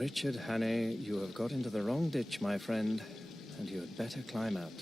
Richard Hannay, you have got into the wrong ditch, my friend, and you had better climb out.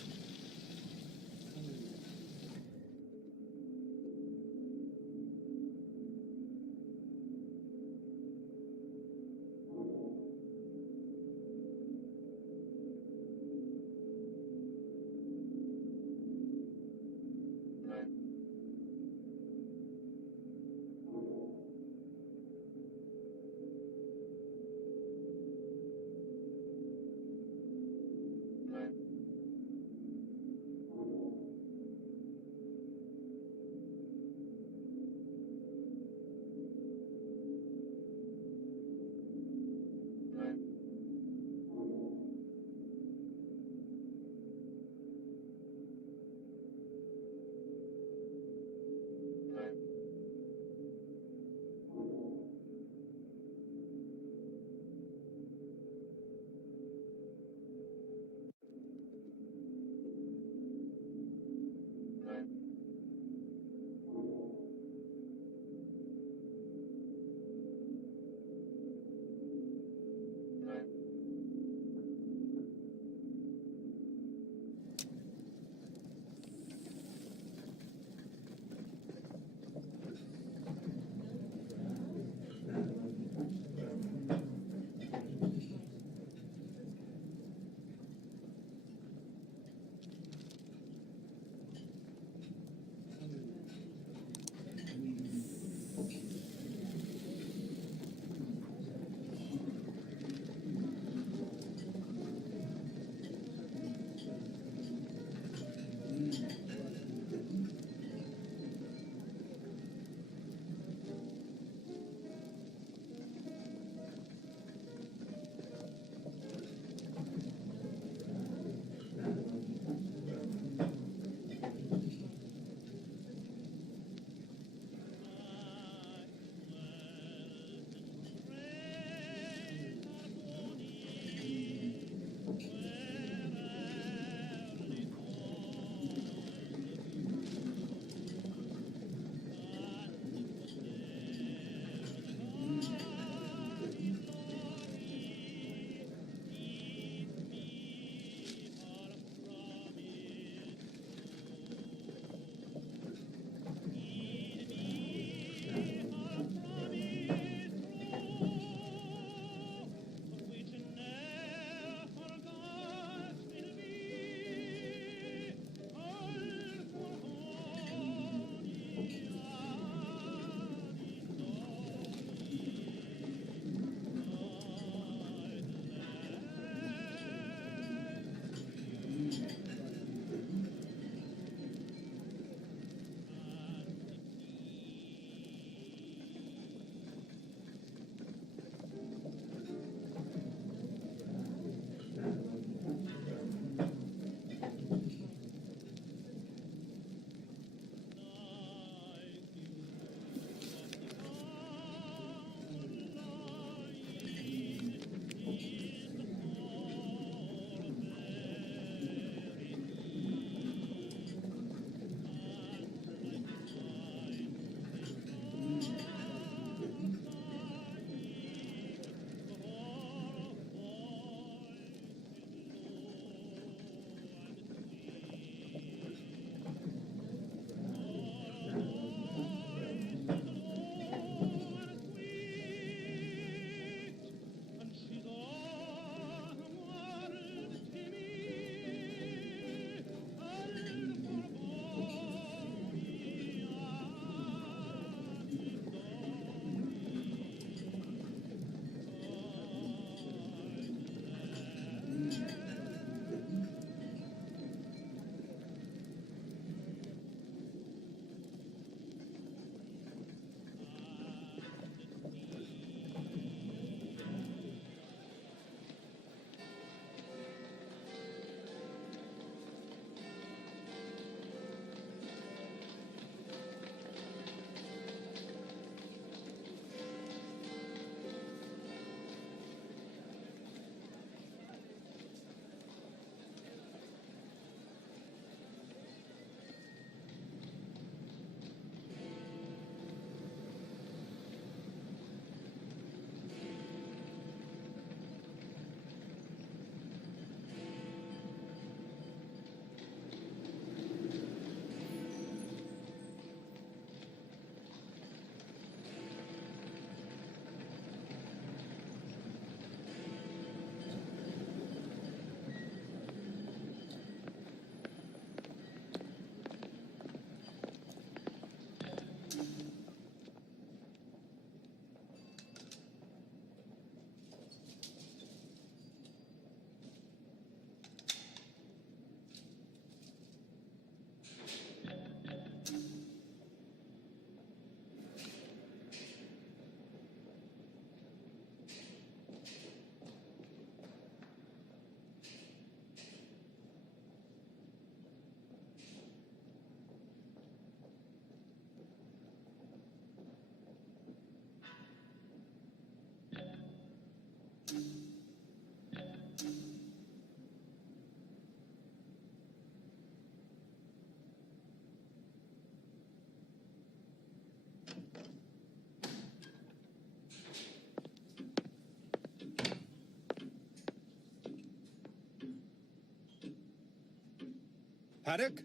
Haddock,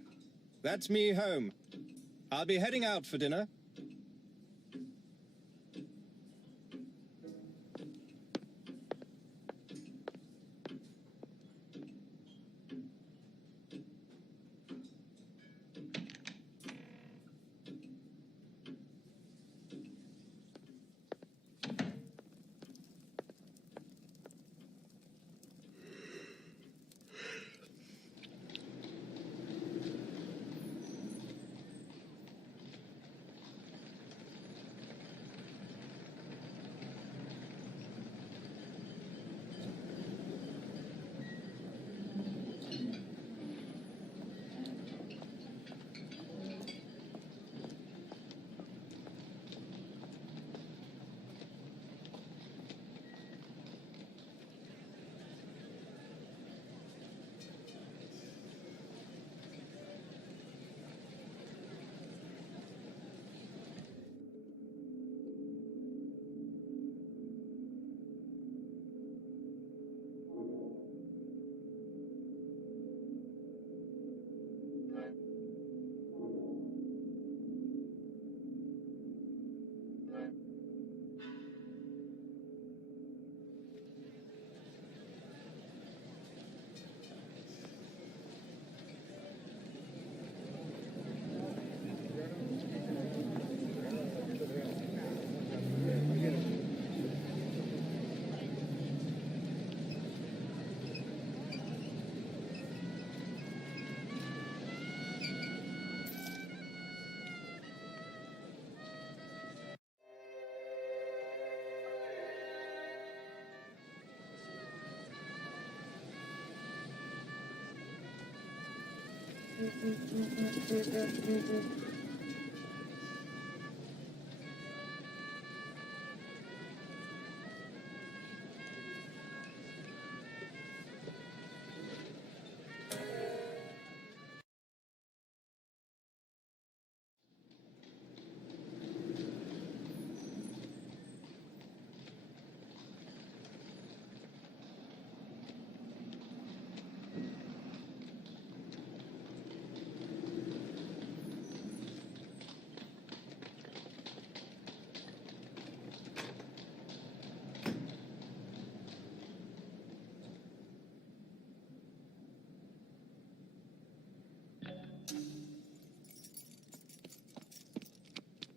that's me home. I'll be heading out for dinner.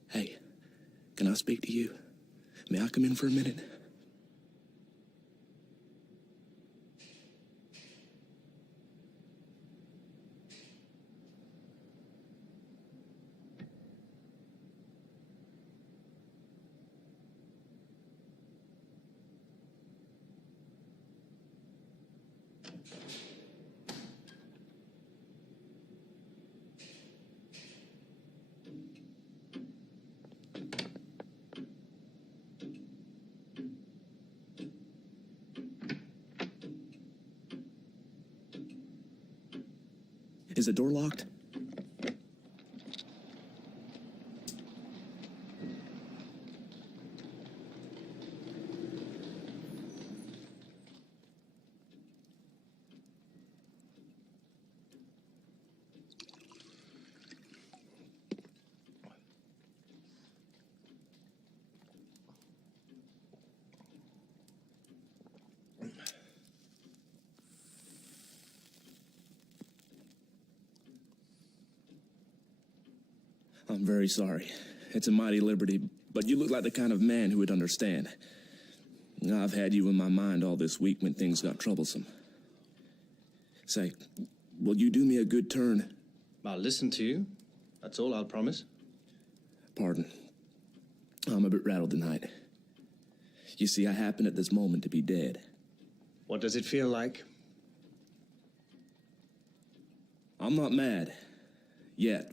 Hey, can I speak to you? May I come in for a minute? Is the door locked? I'm very sorry. It's a mighty liberty, but you look like the kind of man who would understand. I've had you in my mind all this week when things got troublesome. Say, will you do me a good turn? I'll listen to you. That's all I'll promise. Pardon. I'm a bit rattled tonight. You see, I happen at this moment to be dead. What does it feel like? I'm not mad. Yet.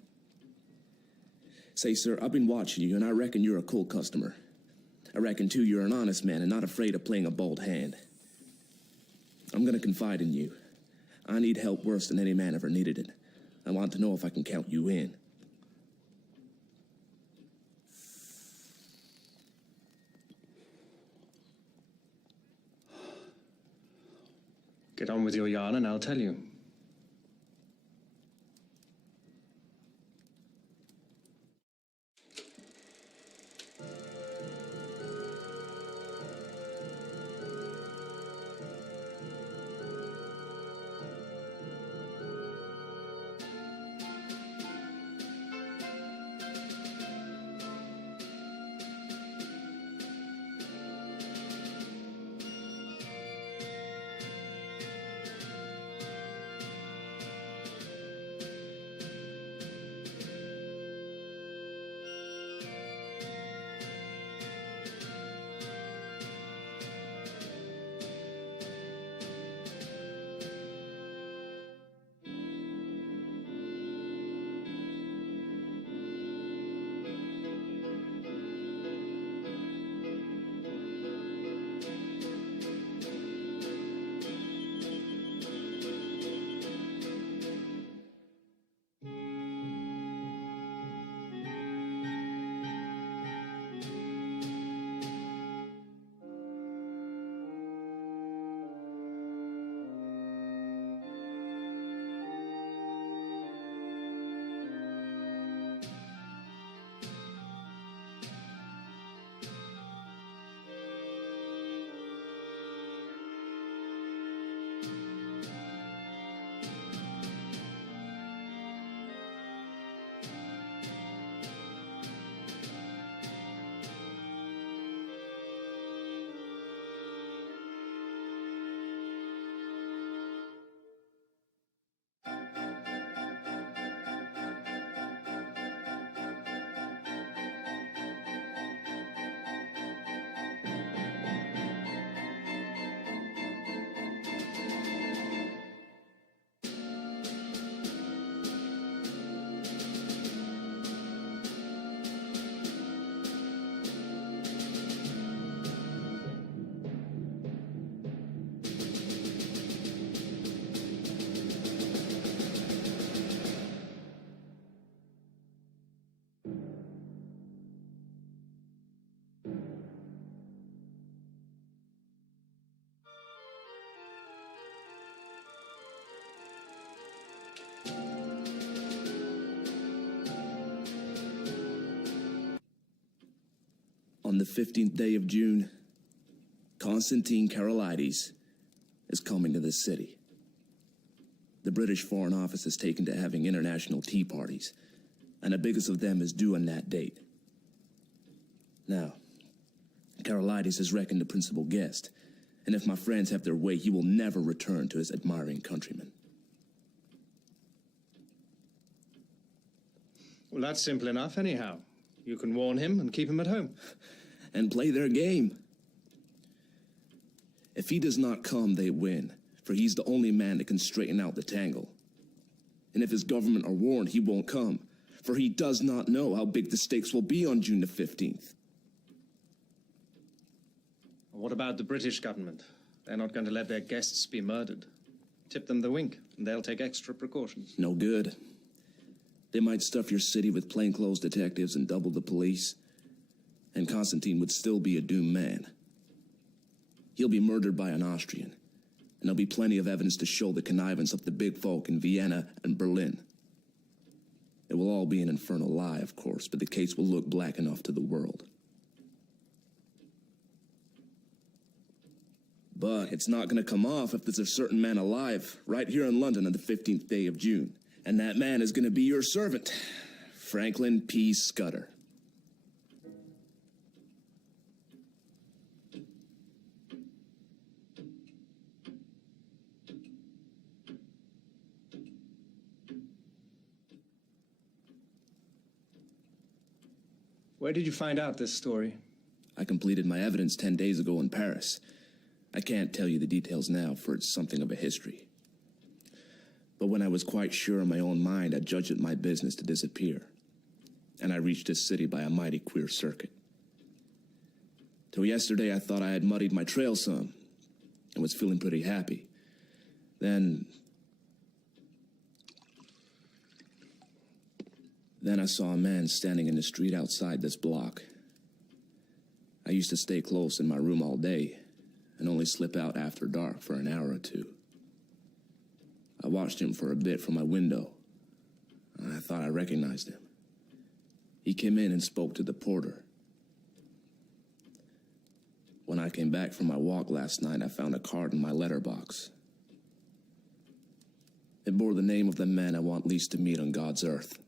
Say, sir, I've been watching you, and I reckon you're a cool customer. I reckon, too, you're an honest man and not afraid of playing a bold hand. I'm gonna confide in you. I need help worse than any man ever needed it. I want to know if I can count you in. Get on with your yarn and I'll tell you. On the 15th day of June, Constantine Karolides is coming to this city. The British Foreign Office has taken to having international tea parties, and the biggest of them is due on that date. Now, Karolides is reckoned the principal guest, and if my friends have their way, he will never return to his admiring countrymen. Well, that's simple enough, anyhow. You can warn him and keep him at home. And play their game. If he does not come, they win, for he's the only man that can straighten out the tangle. And if his government are warned, he won't come, for he does not know how big the stakes will be on June the 15th. What about the British government? They're not going to let their guests be murdered. Tip them the wink, and they'll take extra precautions. No good. They might stuff your city with plainclothes detectives and double the police, and Constantine would still be a doomed man. He'll be murdered by an Austrian, and there'll be plenty of evidence to show the connivance of the big folk in Vienna and Berlin. It will all be an infernal lie, of course, but the case will look black enough to the world. But it's not going to come off if there's a certain man alive right here in London on the 15th day of June. And that man is going to be your servant, Franklin P. Scudder. Where did you find out this story? I completed my evidence 10 days ago in Paris. I can't tell you the details now, for it's something of a history. But when I was quite sure in my own mind, I judged it my business to disappear. And I reached this city by a mighty queer circuit. Till yesterday, I thought I had muddied my trail some, and was feeling pretty happy. Then I saw a man standing in the street outside this block. I used to stay close in my room all day, and only slip out after dark for an hour or two. I watched him for a bit from my window, and I thought I recognized him. He came in and spoke to the porter. When I came back from my walk last night, I found a card in my letterbox. It bore the name of the man I want least to meet on God's earth.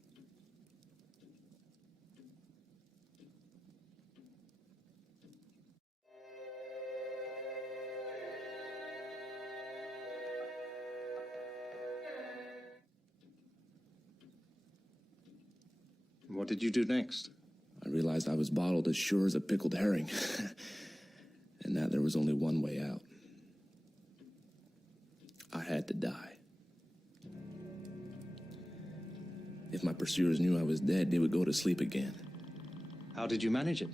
What did you do next? I realized I was bottled as sure as a pickled herring, and that there was only one way out. I had to die. If my pursuers knew I was dead, they would go to sleep again. How did you manage it?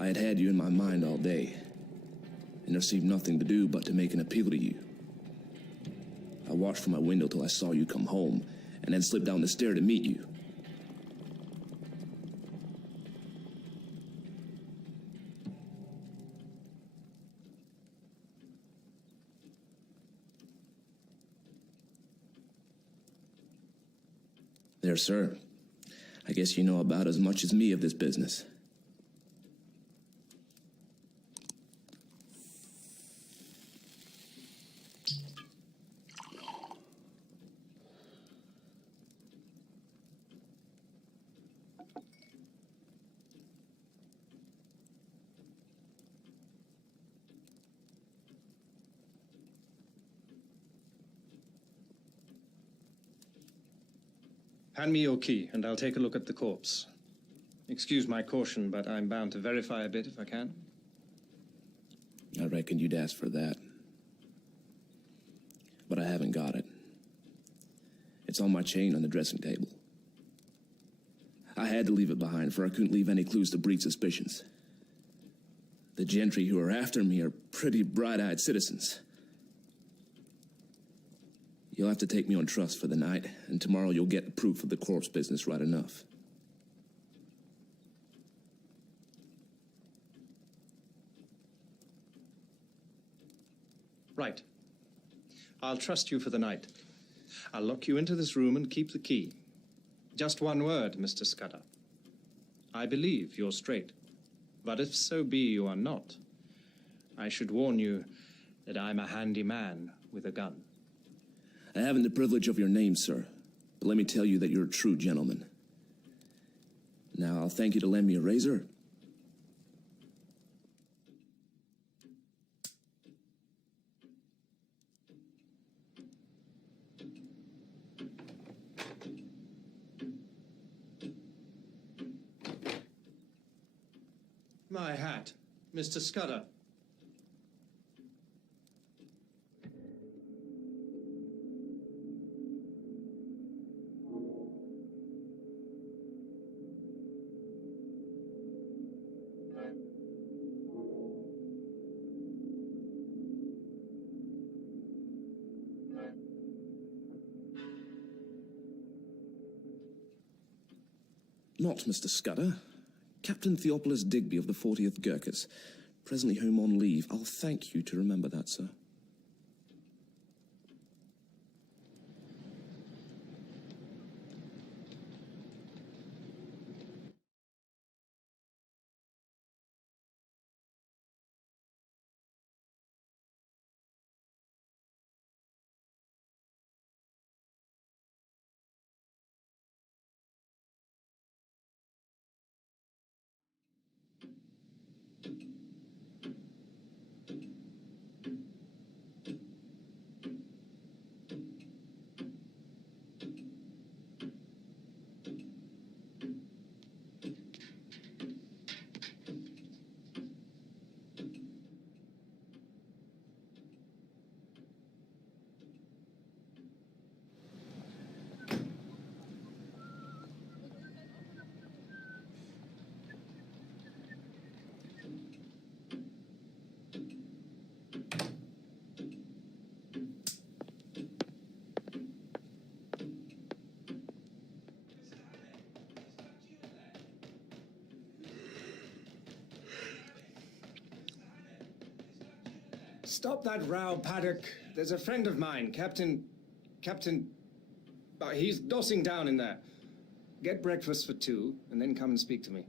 I had had you in my mind all day, and there seemed nothing to do but to make an appeal to you. I watched from my window till I saw you come home, and then slipped down the stair to meet you. There, sir. I guess you know about as much as me of this business. Hand me your key, and I'll take a look at the corpse. Excuse my caution, but I'm bound to verify a bit if I can. I reckon you'd ask for that. But I haven't got it. It's on my chain on the dressing table. I had to leave it behind, for I couldn't leave any clues to breed suspicions. The gentry who are after me are pretty bright-eyed citizens. You'll have to take me on trust for the night, and tomorrow you'll get proof of the corpse business right enough. Right. I'll trust you for the night. I'll lock you into this room and keep the key. Just one word, Mr. Scudder. I believe you're straight. But if so be you are not, I should warn you that I'm a handy man with a gun. I haven't the privilege of your name, sir, but let me tell you that you're a true gentleman. Now, I'll thank you to lend me a razor. My hat, Mr. Scudder. Not Mr. Scudder. Captain Theophilus Digby of the 40th Gurkhas, presently home on leave. I'll thank you to remember that, sir. Stop that row, Paddock. There's a friend of mine, Captain... he's dossing down in there. Get breakfast for 2, and then come and speak to me.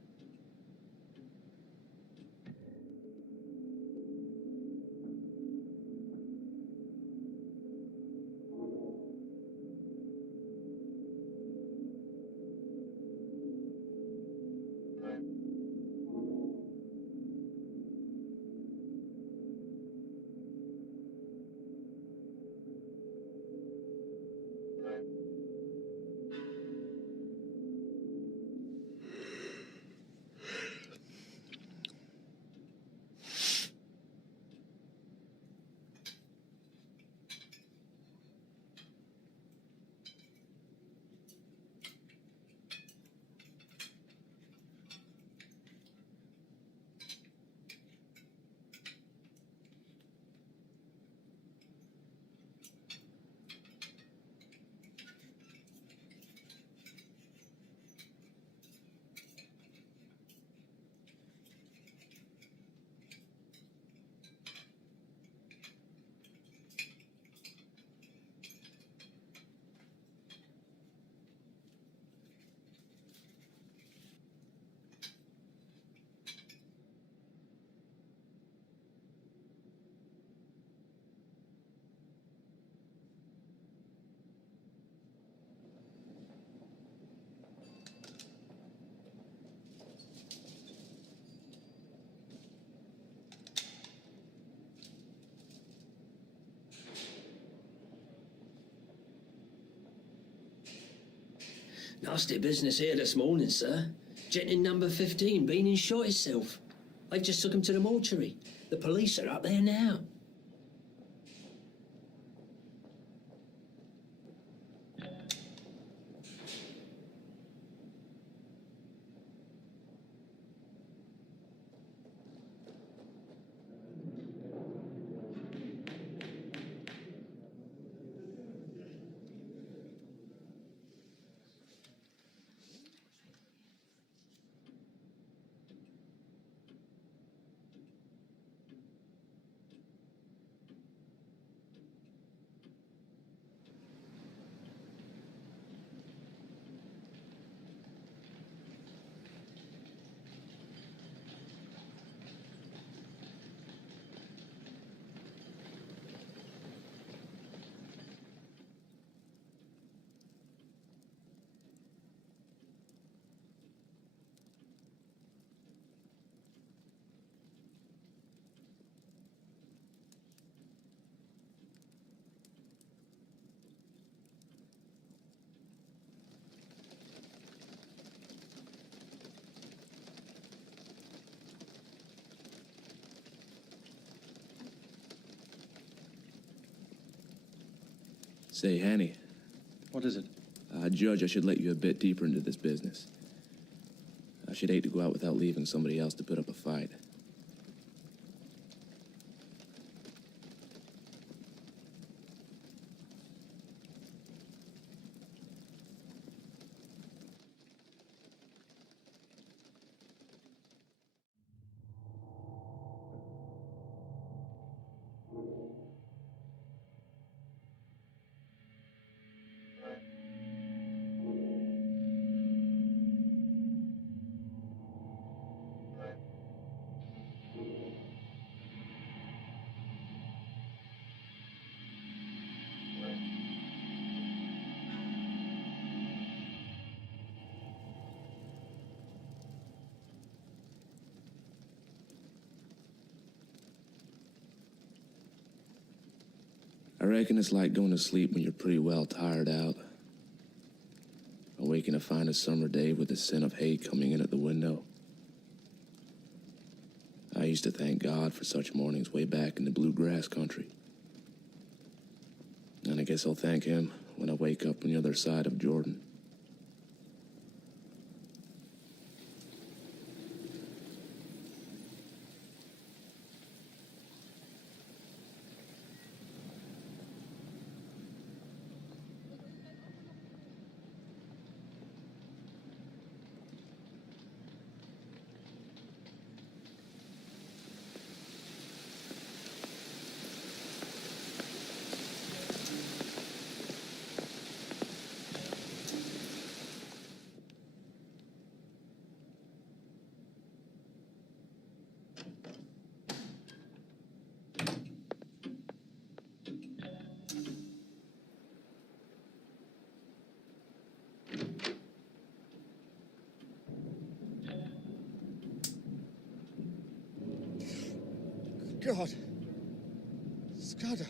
Nasty business here this morning, sir. Gent in number 15 been and shot himself. They've just took him to the mortuary. The police are up there now. Say, Hanny, What is it? Judge, I should let you a bit deeper into this business. I should hate to go out without leaving somebody else to put up a fight. I reckon it's like going to sleep when you're pretty well tired out. Awaking to find a summer day with the scent of hay coming in at the window. I used to thank God for such mornings way back in the bluegrass country. And I guess I'll thank him when I wake up on the other side of Jordan. God. Scudder.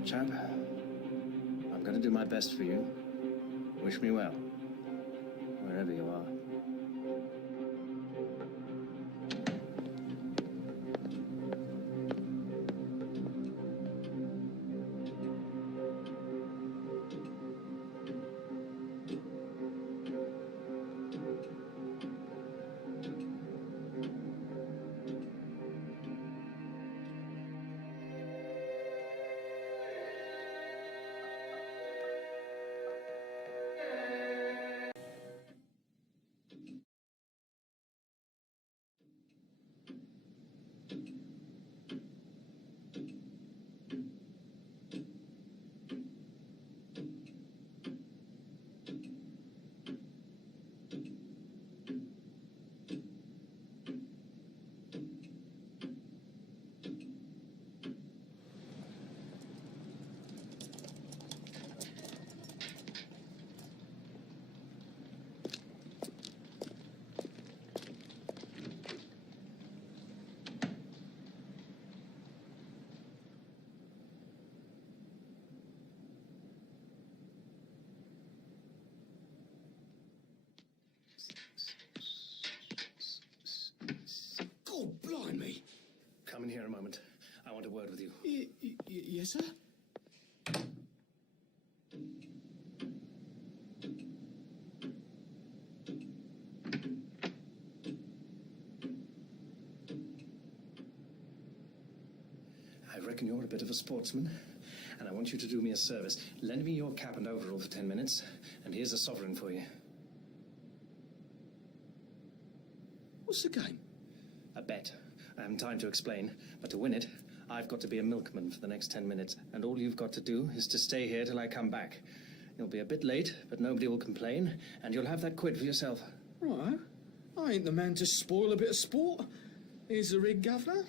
old chap. I'm going to do my best for you. Wish me well, wherever you are. God, blimey. Come in here a moment. I want a word with you. Yes, sir? I reckon you're a bit of a sportsman, and I want you to do me a service. Lend me your cap and overall for 10 minutes, and here's a sovereign for you. What's the game? A bet. I haven't time to explain, but to win it, I've got to be a milkman for the next 10 minutes, and all you've got to do is to stay here till I come back. You'll be a bit late, but nobody will complain, and you'll have that quid for yourself. Right. I ain't the man to spoil a bit of sport. Here's the rig, governor.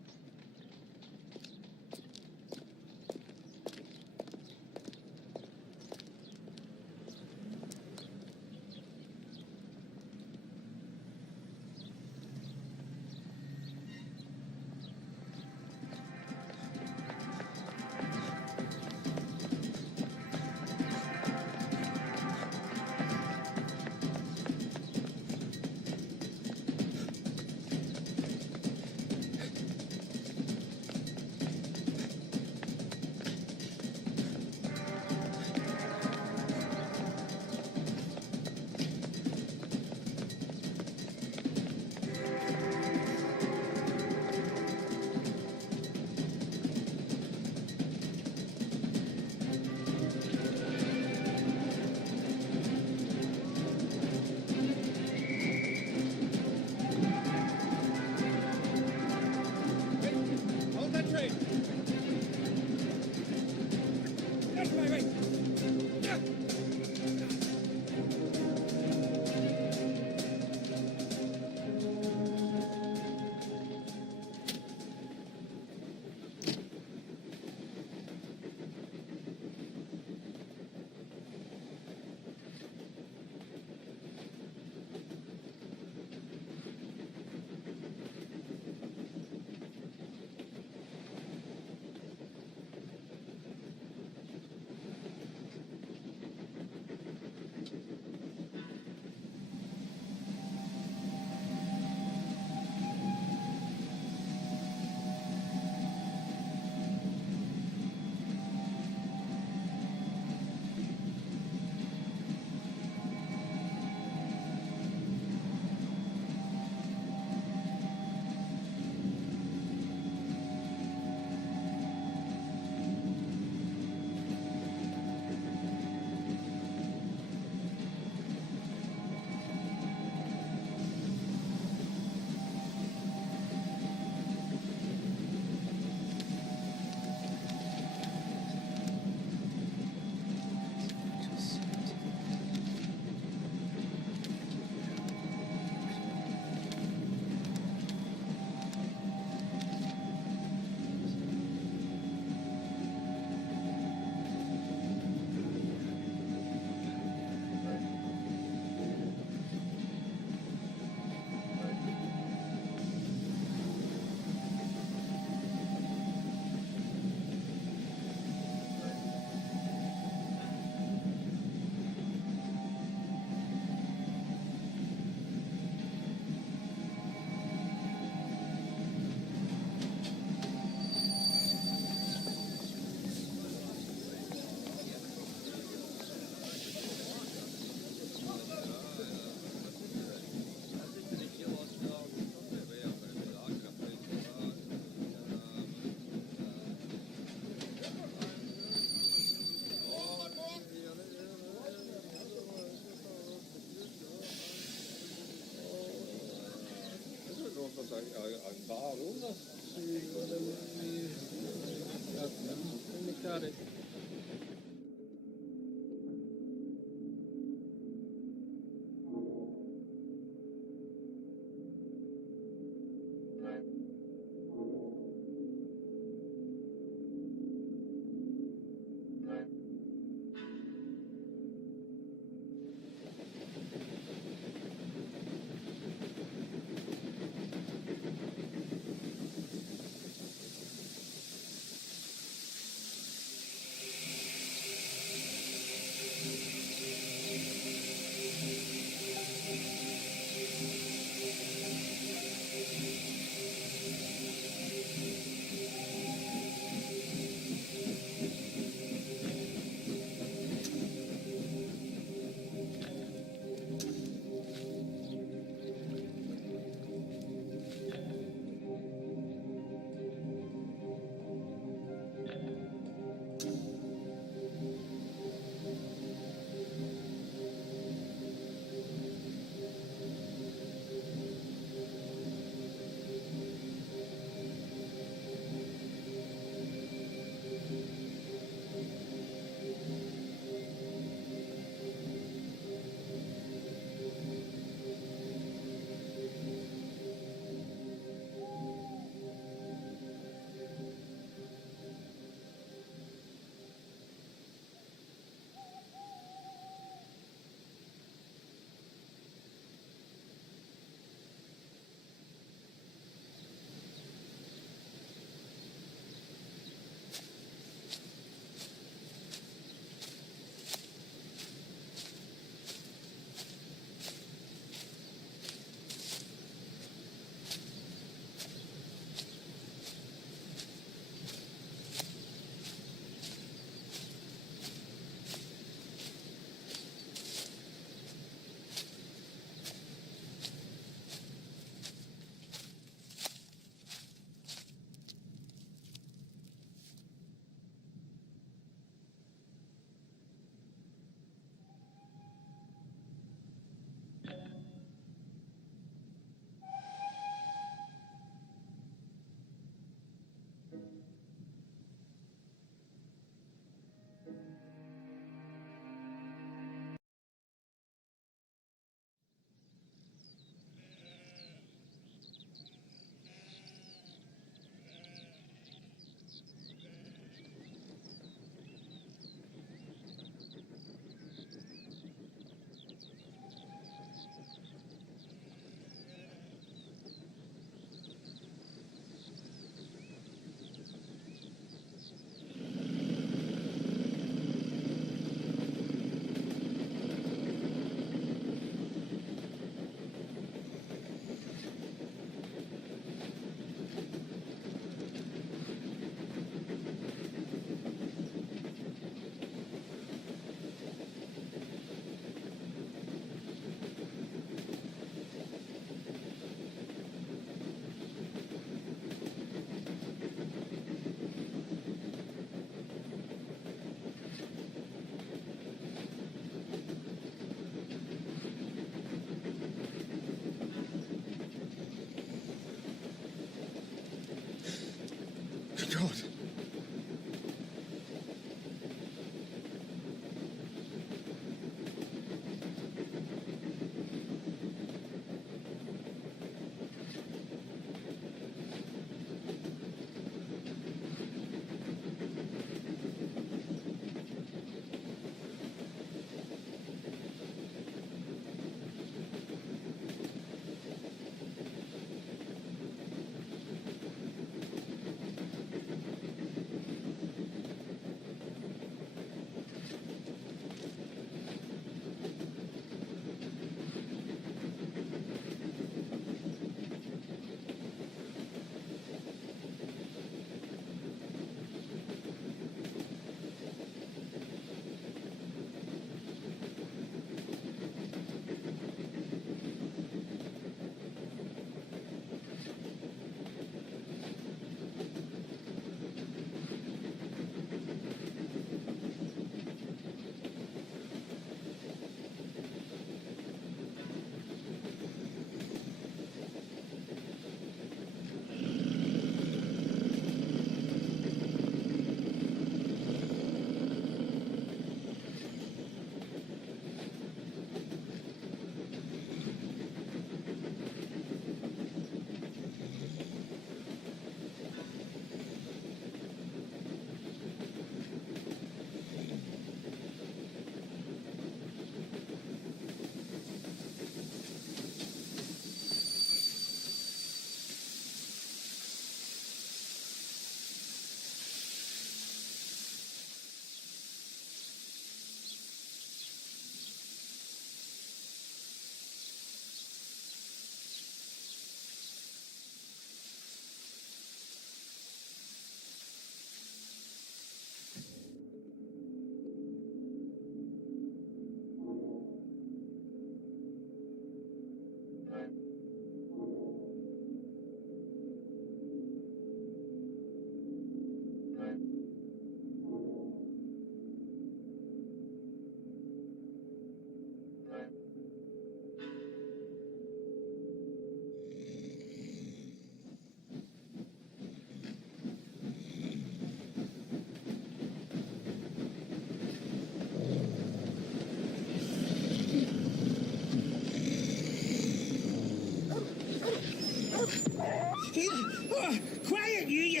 Oh, quiet, you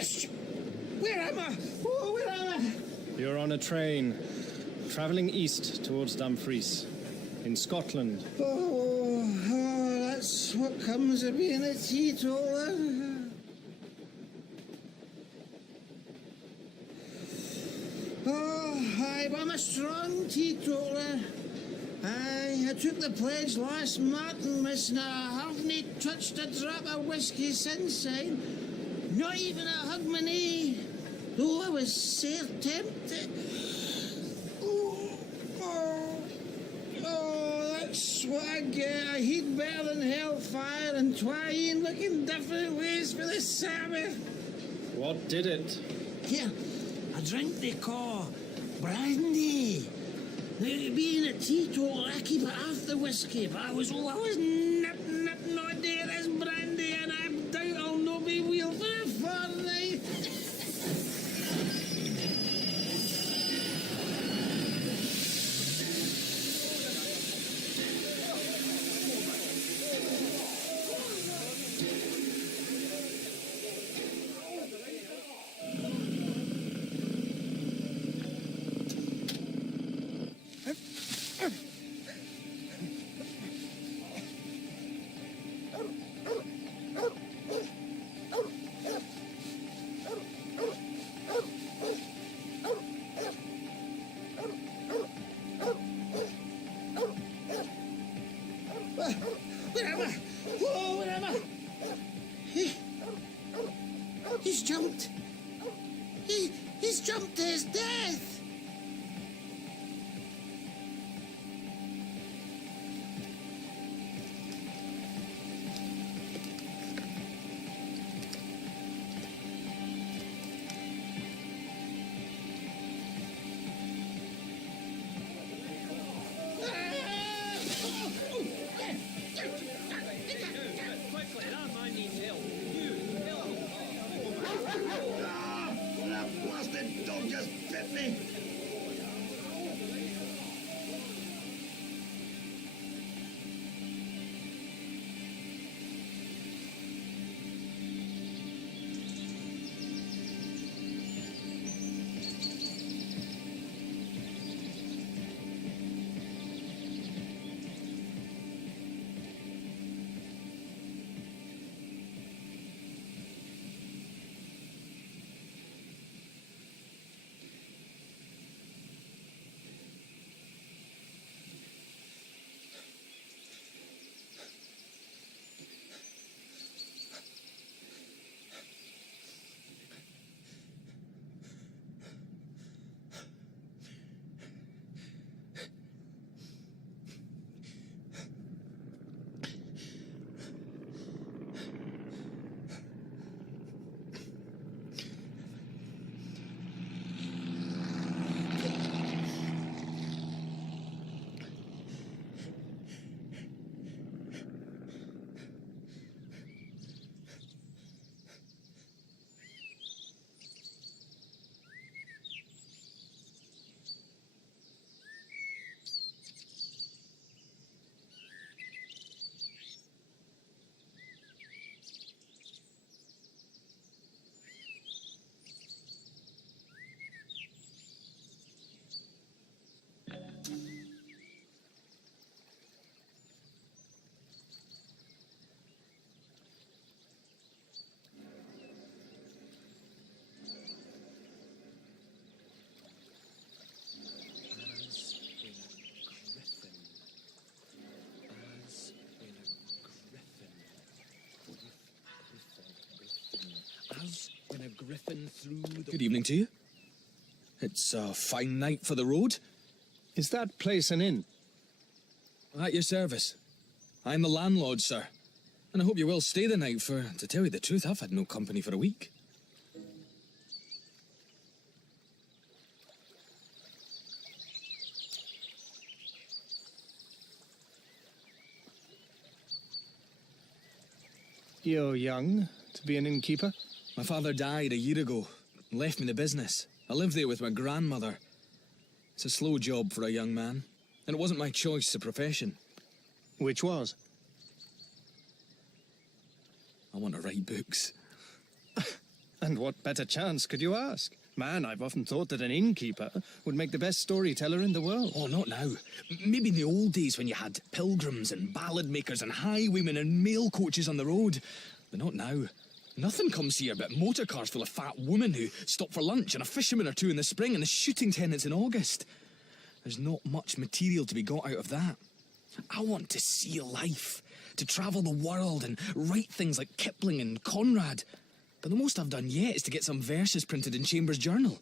Where am I? Oh, where am I? You're on a train, travelling east towards Dumfries, in Scotland. Oh, that's what comes of being a teetotaler. Oh, aye, but I'm a strong teetotaler. Aye, I took the pledge last Martinmas and I haven't touched a drop of whiskey since. Not even a Hogmanay, though I was sair tempted. Oh, that's what I get. I heat better than hellfire and trying looking different ways for the Sabbath. What did it? Here, a drink they call brandy. Now, being a teetotaler, I keep it off the whiskey, but I was nipping on there this brandy, and I doubt I'll not be wheel for a fortnight. Where am I? Oh, where am I? He's jumped. He's jumped to his death. That blasted dog just bit me. Griffin through the... Good evening to you. It's a fine night for the road. Is that place an inn? At your service. I'm the landlord, sir. And I hope you will stay the night, for, to tell you the truth, I've had no company for a week. You're young to be an innkeeper? My father died a year ago, and left me the business. I live there with my grandmother. It's a slow job for a young man, and it wasn't my choice, the profession. Which was? I want to write books. And what better chance could you ask? Man, I've often thought that an innkeeper would make the best storyteller in the world. Oh, not now. Maybe in the old days when you had pilgrims and ballad makers and highwaymen and mail coaches on the road. But not now. Nothing comes here but motor cars full of fat women who stop for lunch and a fisherman or two in the spring and the shooting tenants in August. There's not much material to be got out of that. I want to see life, to travel the world and write things like Kipling and Conrad. But the most I've done yet is to get some verses printed in Chambers' Journal.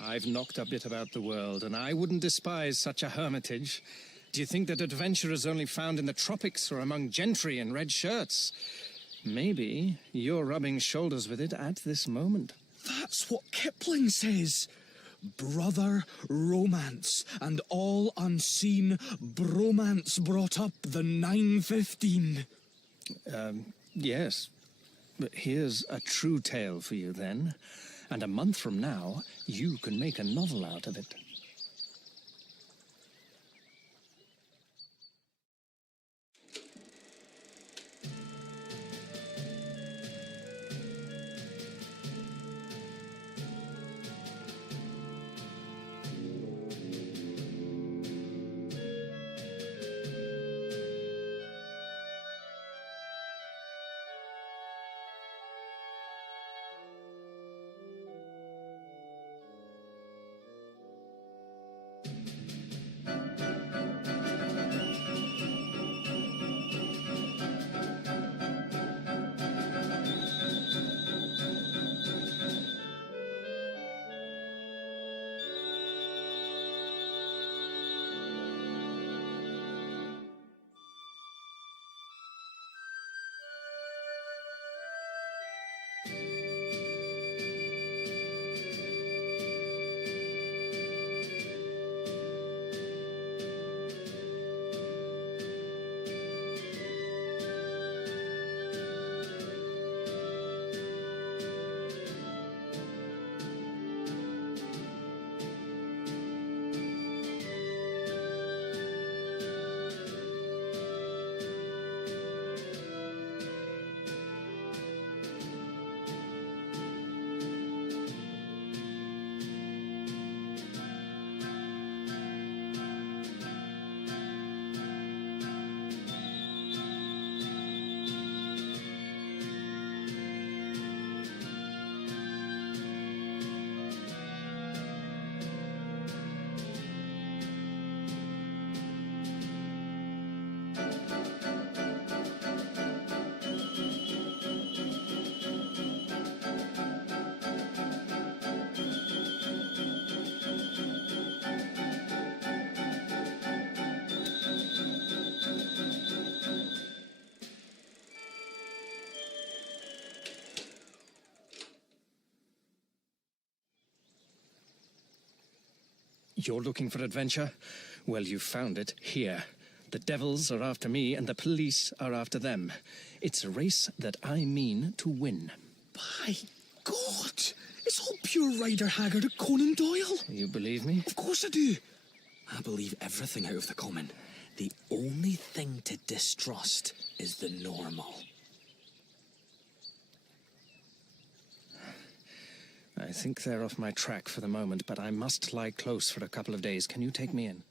I've knocked a bit about the world, and I wouldn't despise such a hermitage. Do you think that adventure is only found in the tropics or among gentry in red shirts? Maybe you're rubbing shoulders with it at this moment. That's what Kipling says. Brother romance, and all unseen bromance brought up the 915. Yes. But here's a true tale for you, then. And a month from now, you can make a novel out of it. You're looking for adventure? Well, you've found it here. The devils are after me, and the police are after them. It's a race that I mean to win. By God! It's all pure Rider Haggard and Conan Doyle. You believe me? Of course I do. I believe everything out of the common. The only thing to distrust is the normal. I think they're off my track for the moment, but I must lie close for a couple of days. Can you take me in?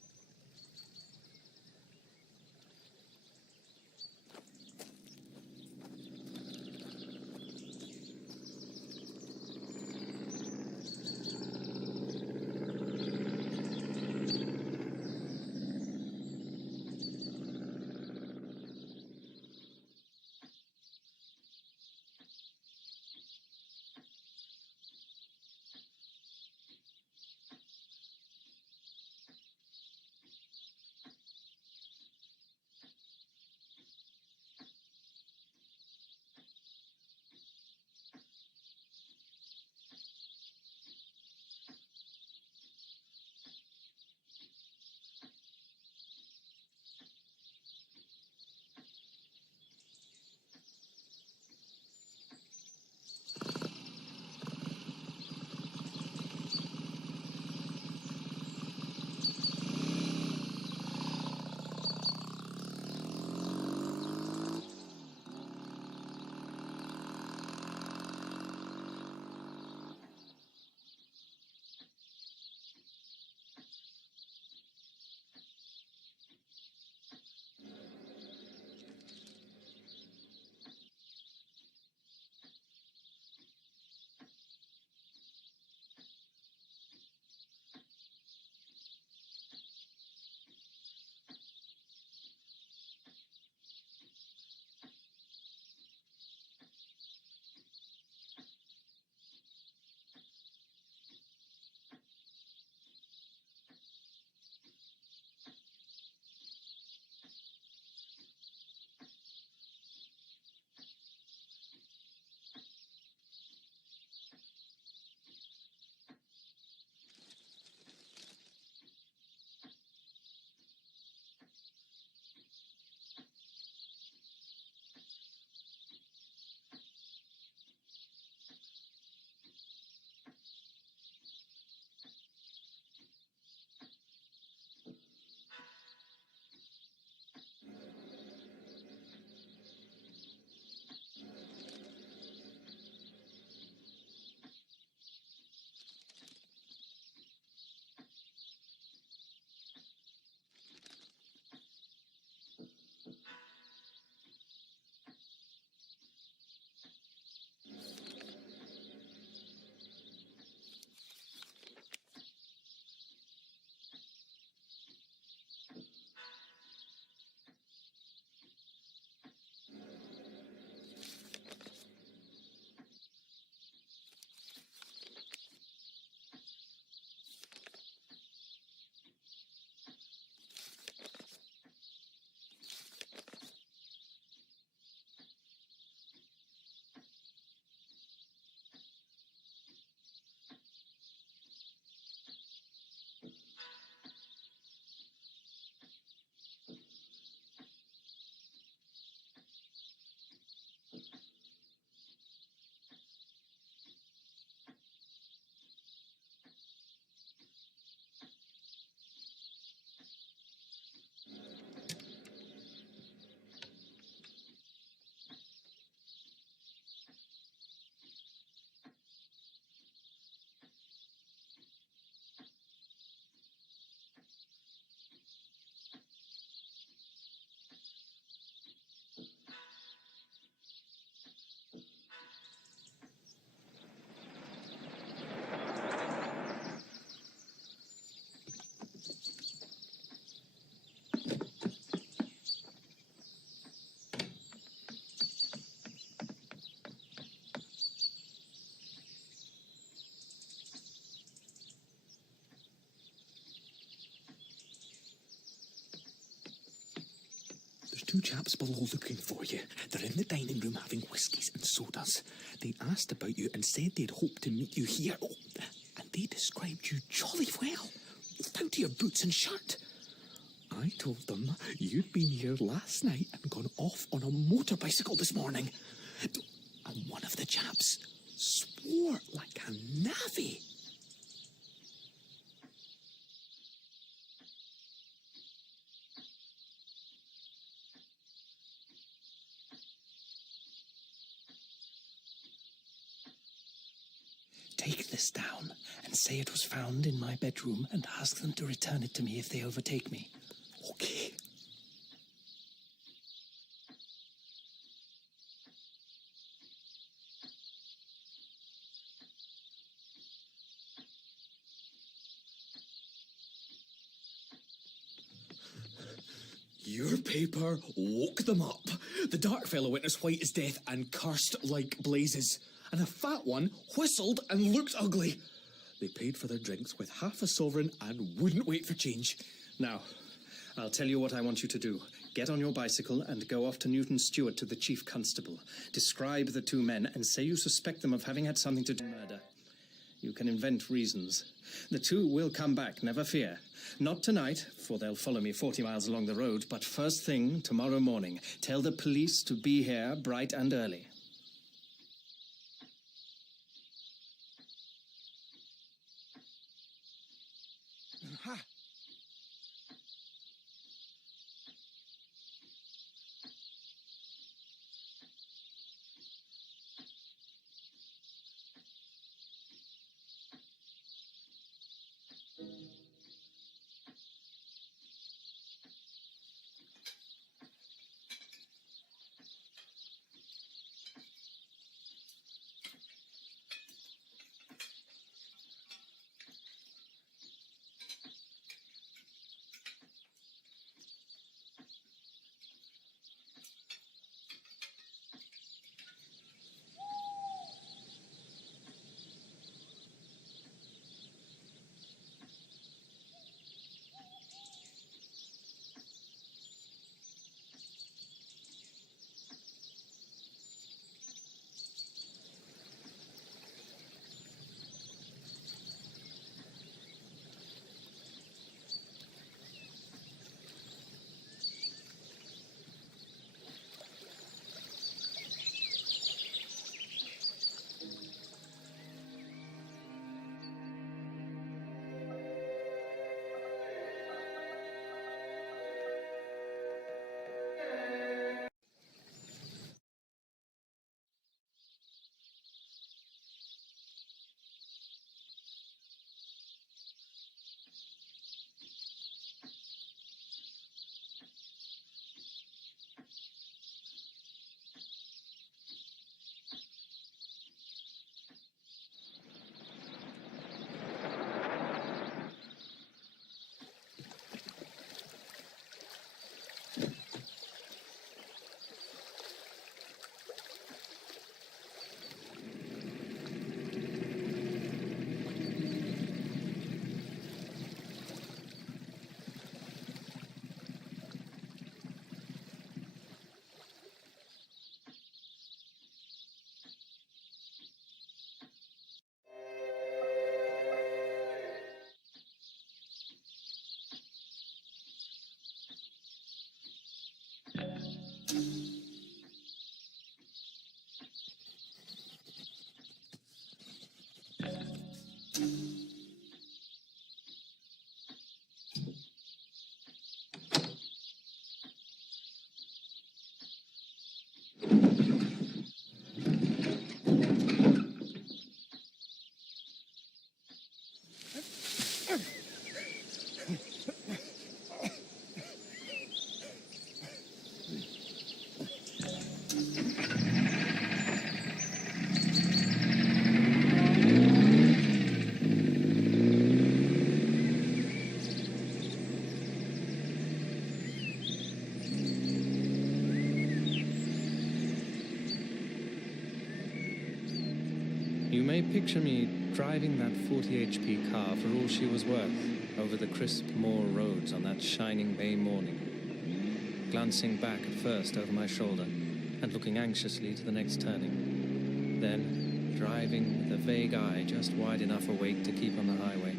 two chaps below looking for you. They're in the dining room having whiskies and sodas. They asked about you and said they'd hoped to meet you here. Oh, and they described you jolly well, down to your boots and shirt. I told them you'd been here last night and gone off on a motor bicycle this morning. And one of the chaps swore like a navvy. Take this down and say it was found in my bedroom and ask them to return it to me if they overtake me. Okay. Your paper woke them up. The dark fellow went as white as death and cursed like blazes. And the fat one whistled and looked ugly. They paid for their drinks with half a sovereign and wouldn't wait for change. Now, I'll tell you what I want you to do. Get on your bicycle and go off to Newton Stewart to the chief constable. Describe the two men and say you suspect them of having had something to do with murder. You can invent reasons. The two will come back, never fear. Not tonight, for they'll follow me 40 miles along the road, but first thing tomorrow morning. Tell the police to be here bright and early. You may picture me driving that 40 HP car for all she was worth over the crisp moor roads on that shining May morning. glancing back at first over my shoulder and looking anxiously to the next turning. Then, driving with a vague eye just wide enough awake to keep on the highway,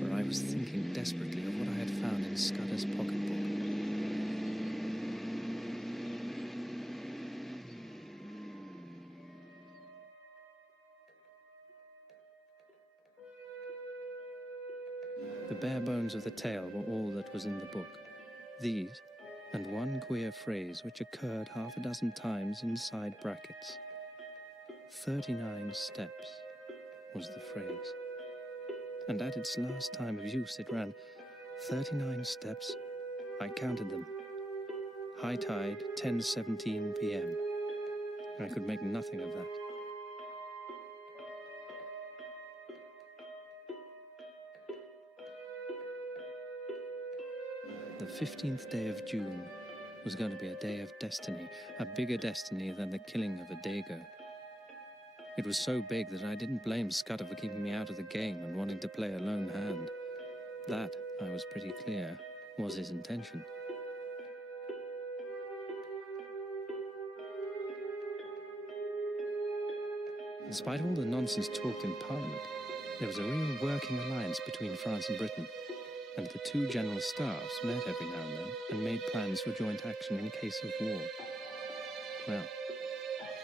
where I was thinking desperately of what I had found in Scudder's pocketbook. The bare bones of the tale were all that was in the book. These, and one queer phrase which occurred half a dozen times inside brackets. 39 steps was the phrase. And at its last time of use it ran, 39 steps, I counted them. High tide, 10:17 p.m. I could make nothing of that. The 15th day of June was going to be a day of destiny, a bigger destiny than the killing of a Dago. It was so big that I didn't blame Scudder for keeping me out of the game and wanting to play a lone hand. That, I was pretty clear, was his intention. Despite all the nonsense talked in Parliament, there was a real working alliance between France and Britain, and the two general staffs met every now and then and made plans for joint action in case of war. Well,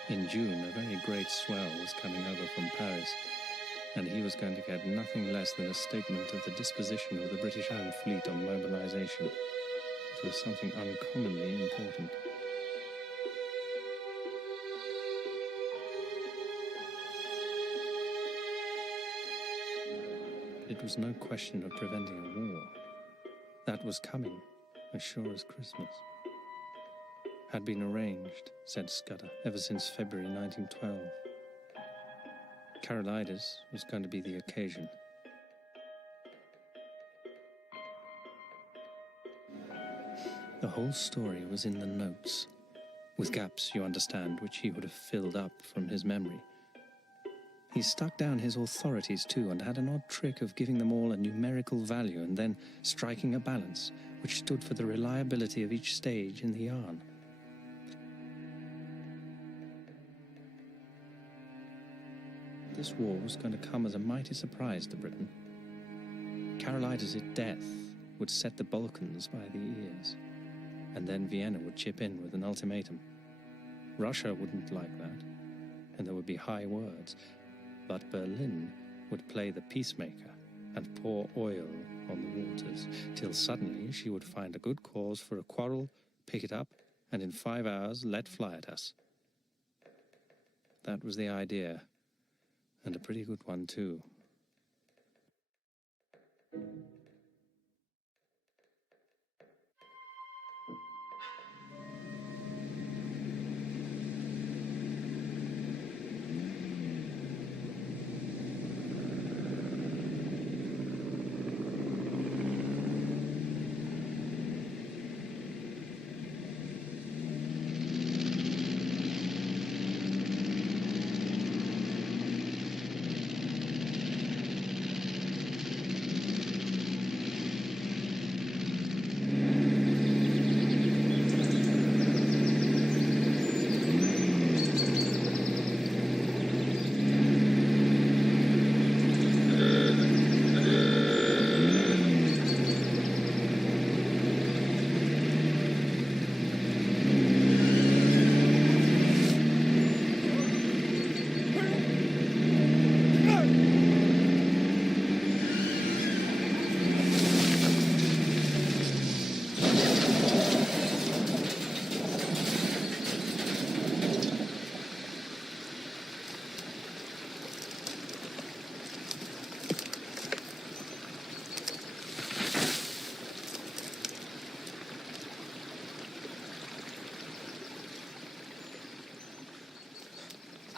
in June, a very great swell was coming over from Paris, and he was going to get nothing less than a statement of the disposition of the British Home Fleet on mobilization. It was something uncommonly important. It was no question of preventing a war. That was coming, as sure as Christmas. Had been arranged, said Scudder, ever since February 1912. Carolides was going to be the occasion. The whole story was in the notes, with gaps, you understand, which he would have filled up from his memory. He stuck down his authorities too, and had an odd trick of giving them all a numerical value and then striking a balance, which stood for the reliability of each stage in the yarn. This war was going to come as a mighty surprise to Britain. Carolides' death would set the Balkans by the ears, and then Vienna would chip in with an ultimatum. Russia wouldn't like that, and there would be high words. But Berlin would play the peacemaker and pour oil on the waters, till suddenly she would find a good cause for a quarrel, pick it up, and in 5 hours let fly at us. That was the idea, and a pretty good one too.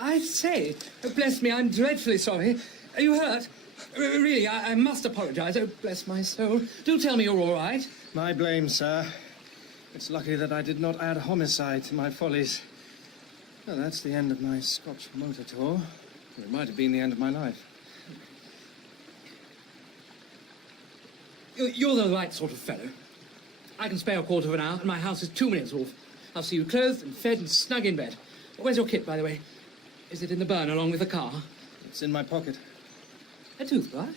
I say, bless me, I'm dreadfully sorry. Are you hurt? Really, I must apologize. Oh, bless my soul. Do tell me you're all right. My blame, sir. It's lucky that I did not add homicide to my follies. Well, that's the end of my Scotch motor tour. It might have been the end of my life. You're the right sort of fellow. I can spare a quarter of an hour, and my house is 2 minutes off. I'll see you clothed and fed and snug in bed. Where's your kit, by the way? Is it in the burn along with the car? It's in my pocket. A toothbrush?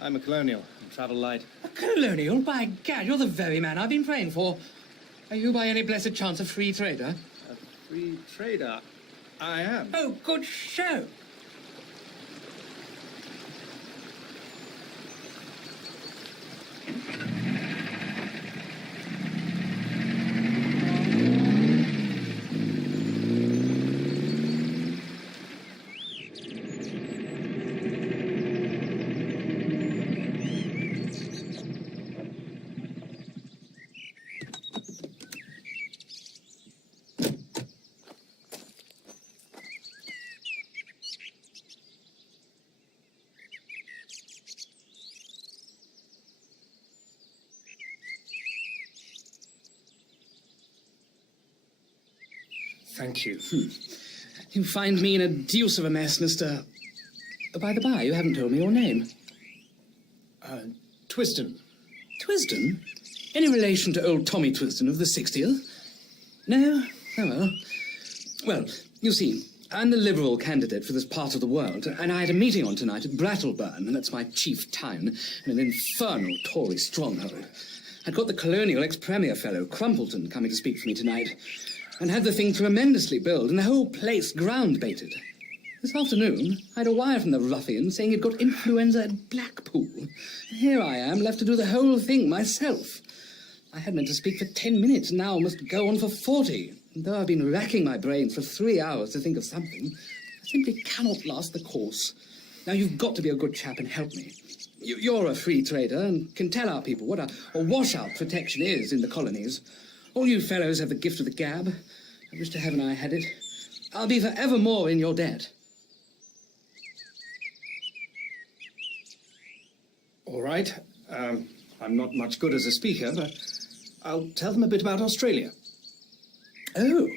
I'm a colonial and travel light. A colonial? By gad, you're the very man I've been praying for. Are you by any blessed chance a free trader? A free trader? I am. Oh, good show. Thank you. You find me in a deuce of a mess, Mr. By the by, you haven't told me your name. Twiston. Twisden? Any relation to old Tommy Twisden of the 60th? No? Oh, well. Well, you see, I'm the Liberal candidate for this part of the world, and I had a meeting on tonight at Brattleburn, and that's my chief town, in an infernal Tory stronghold. I'd got the colonial ex-premier fellow, Crumpleton, coming to speak for me tonight, and had the thing tremendously billed, and the whole place ground-baited. This afternoon, I had a wire from the ruffian saying he'd got influenza at Blackpool. Here I am, left to do the whole thing myself. I had meant to speak for 10 minutes, and now must go on for 40. And though I've been racking my brains for 3 hours to think of something, I simply cannot last the course. Now, you've got to be a good chap and help me. You're a free trader and can tell our people what a washout protection is in the colonies. All you fellows have the gift of the gab. I wish to heaven I had it. I'll be forevermore in your debt. All right. I'm not much good as a speaker, but I'll tell them a bit about Australia. Oh.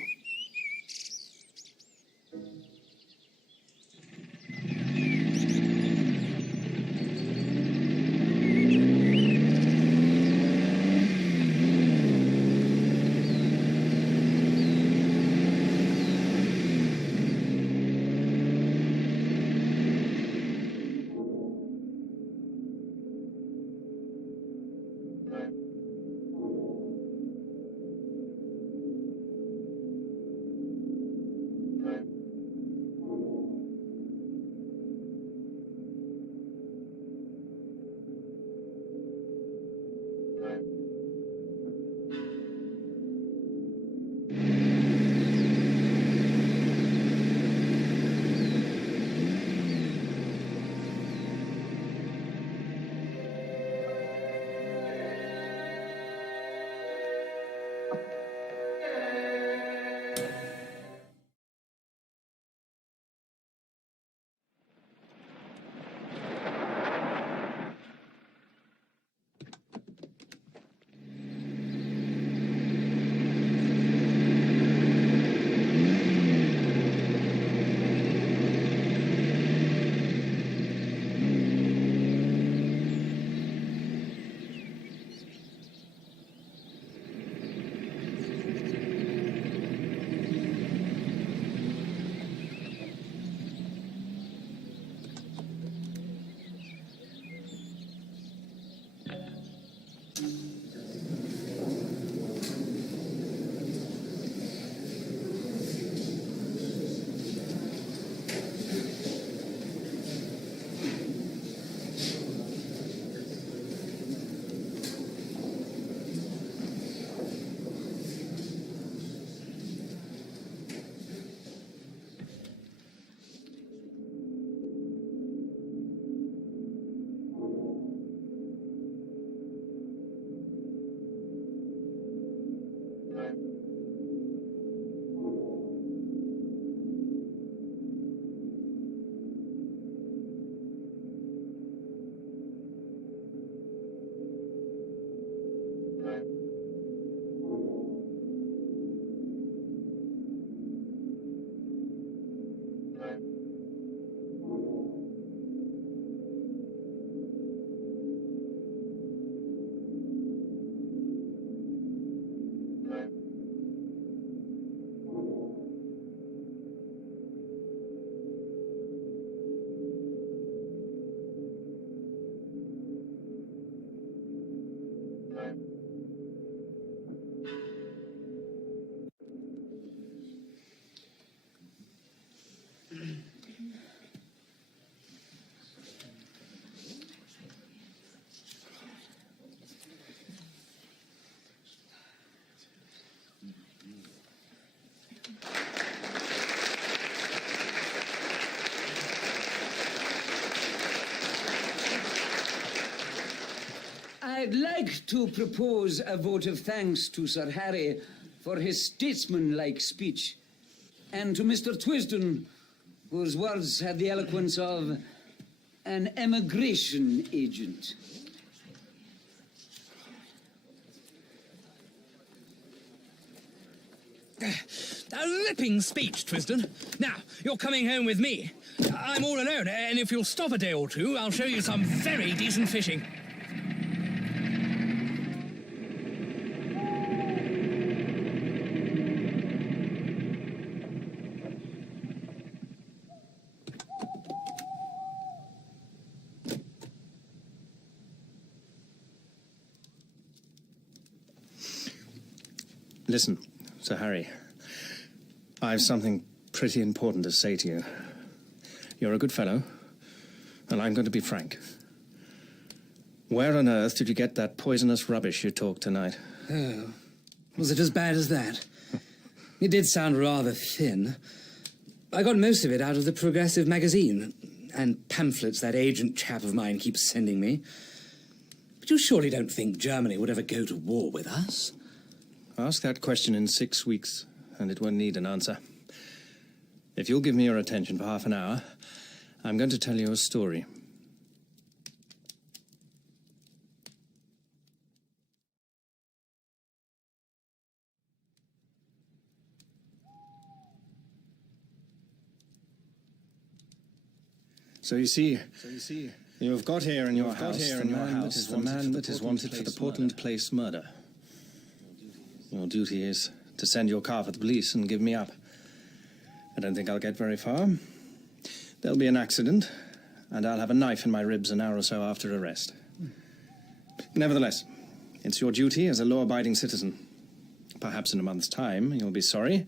I'd like to propose a vote of thanks to Sir Harry for his statesmanlike speech, and to Mr. Twisden, whose words had the eloquence of an emigration agent. A ripping speech, Twisden. Now, you're coming home with me. I'm all alone, and if you'll stop a day or two, I'll show you some very decent fishing. Listen, Sir Harry. I've something pretty important to say to you. You're a good fellow, and I'm going to be frank. Where on earth did you get that poisonous rubbish you talked tonight? Oh, was it as bad as that? It did sound rather thin. I got most of it out of the Progressive magazine, and pamphlets that agent chap of mine keeps sending me. But you surely don't think Germany would ever go to war with us? Ask that question in 6 weeks, and it won't need an answer. If you'll give me your attention for half an hour, I'm going to tell you a story. So you see, you have got here in your house the man that is wanted for the Portland Place murder. Your duty is to send your car for the police and give me up. I don't think I'll get very far. There'll be an accident, and I'll have a knife in my ribs an hour or so after arrest. Nevertheless, it's your duty as a law-abiding citizen. Perhaps in a month's time you'll be sorry,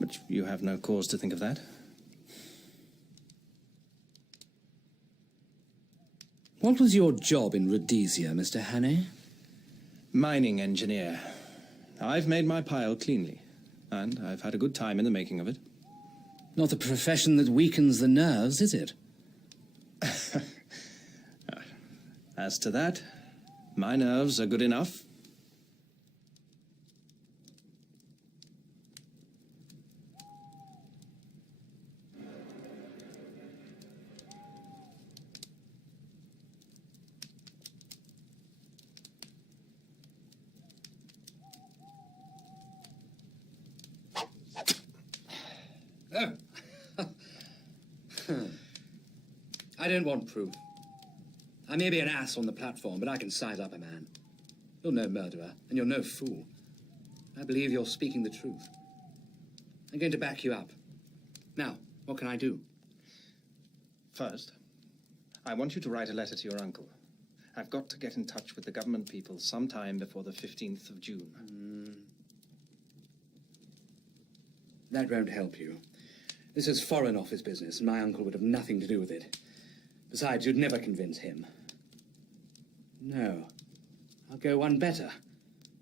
but you have no cause to think of that. What was your job in Rhodesia, Mr. Hannay? Mining engineer. I've made my pile cleanly, and I've had a good time in the making of it. Not a profession that weakens the nerves, is it? As to that, my nerves are good enough. I don't want proof. I may be an ass on the platform, but I can size up a man. You're no murderer, and you're no fool. I believe you're speaking the truth. I'm going to back you up. Now, what can I do? First, I want you to write a letter to your uncle. I've got to get in touch with the government people sometime before the 15th of June. That won't help you. This is Foreign Office business, and my uncle would have nothing to do with it. Besides, you'd never convince him. No. I'll go one better.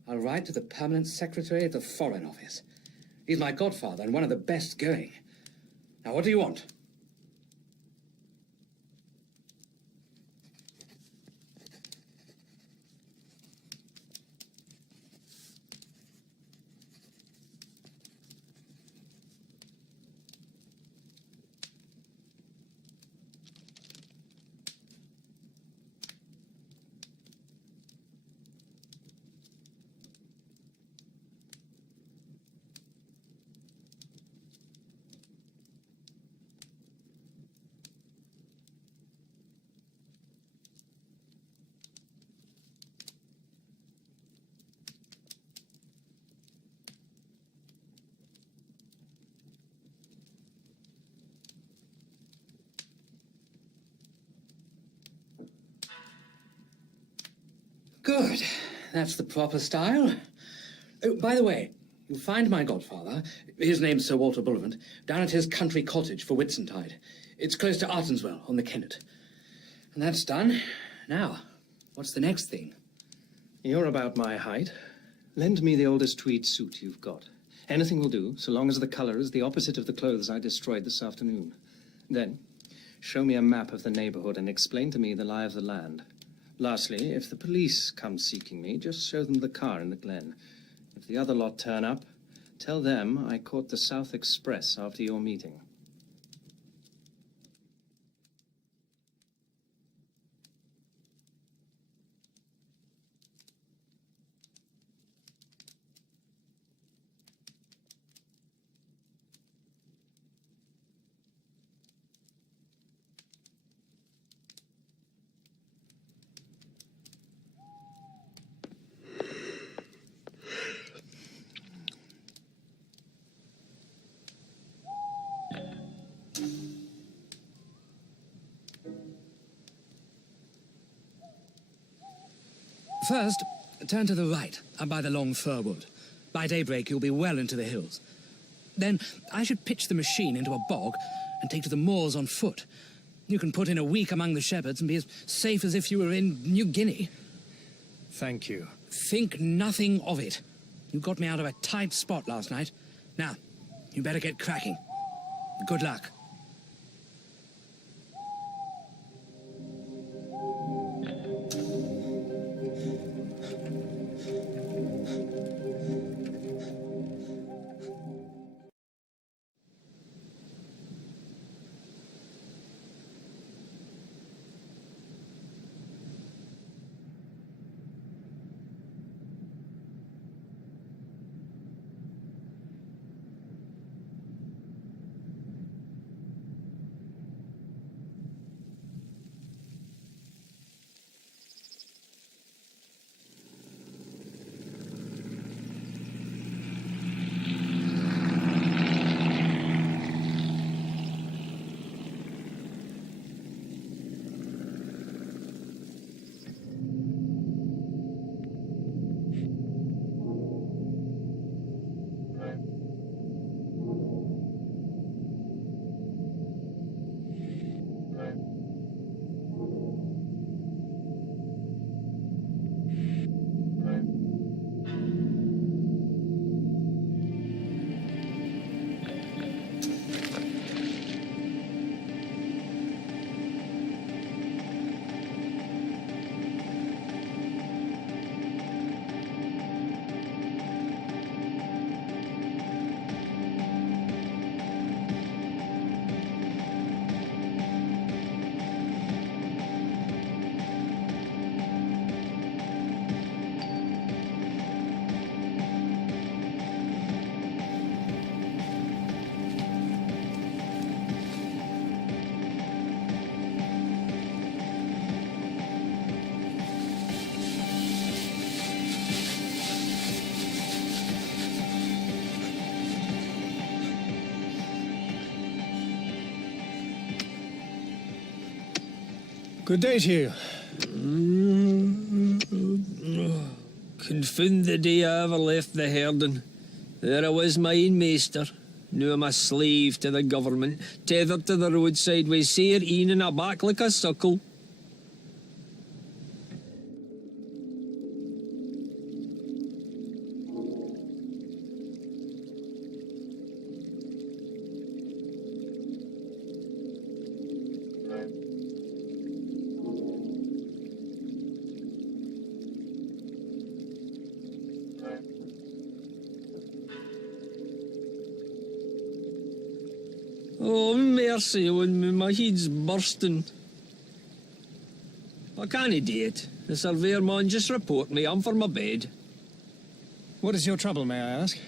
I'll write to the Permanent Secretary at the Foreign Office. He's my godfather and one of the best going. Now, what do you want? Good. That's the proper style. Oh, by the way, you'll find my godfather, his name's Sir Walter Bullivant, down at his country cottage for Whitsuntide. It's close to Artonswell on the Kennet. And that's done. Now, what's the next thing? You're about my height. Lend me the oldest tweed suit you've got. Anything will do, so long as the color is the opposite of the clothes I destroyed this afternoon. Then, show me a map of the neighborhood and explain to me the lie of the land. Lastly, if the police come seeking me, just show them the car in the glen. If the other lot turn up, tell them I caught the South Express after your meeting. First, turn to the right, up by the long fir wood. By daybreak, you'll be well into the hills. Then, I should pitch the machine into a bog and take to the moors on foot. You can put in a week among the shepherds and be as safe as if you were in New Guinea. Thank you. Think nothing of it. You got me out of a tight spot last night. Now, you better get cracking. Good luck. Good day to you. Confound the day I ever left the herding. There I was, my own master. Now I'm a slave to the government, tethered to the roadside with sair een in a back like a suckle. Oh, mercy on me, my head's bursting. I can't do it. The surveyor man just report me. I'm for my bed. What is your trouble, may I ask?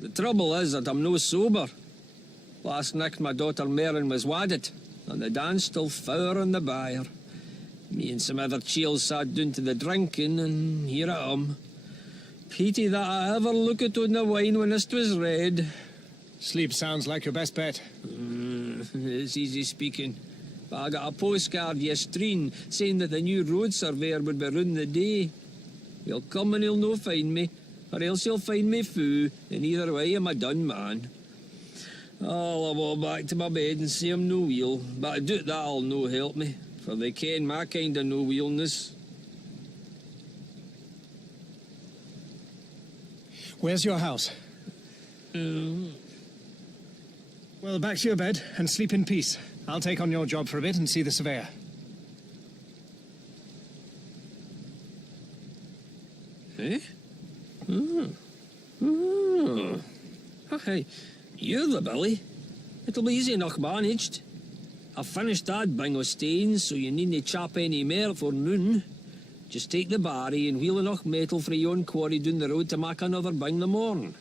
The trouble is that I'm no sober. Last night my daughter Maren was wadded, and the dance still fower in the byre. Me and some other chiels sat down to the drinking, and here I am. Pity that I ever looked on the wine when it was red. Sleep sounds like your best bet. It's easy speaking. But I got a postcard yestreen saying that the new road surveyor would be round the day. He'll come and he'll no find me, or else he'll find me fou, and either way I'm a done man. I'll walk back to my bed and say I'm no wheel, but I doubt that'll no help me, for they ken my kind of no wheelness. Where's your house? Well, back to your bed and sleep in peace. I'll take on your job for a bit and see the surveyor. Eh? Hey, you're the Billy. It'll be easy enough managed. I've finished that bing o' stains, so you needn't chop any more for noon. Just take the barry and wheel enough metal for your own quarry down the road to make another bing the morn.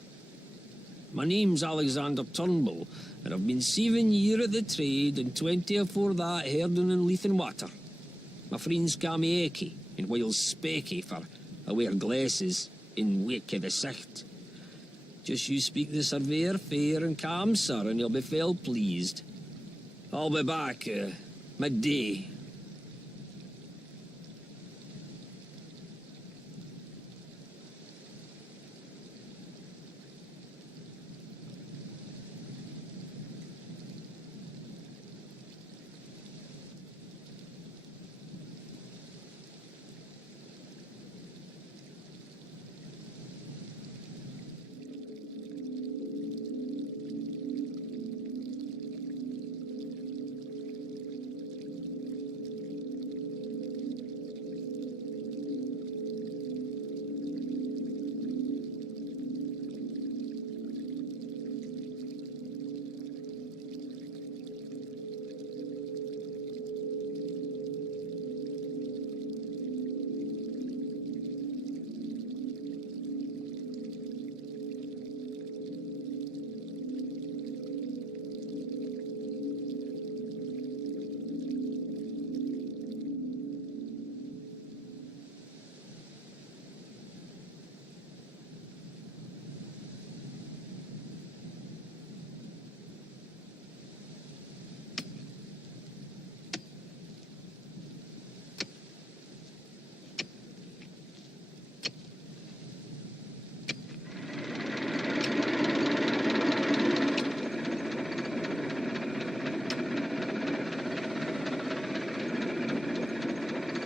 My name's Alexander Turnbull, and I've been 7 year at the trade and 20 afore that herding in Leith and Water. My friends call me Eki, and Wales Specky, for I wear glasses in wake of the sight. Just you speak the surveyor fair and calm, sir, and you'll be well pleased. I'll be back midday.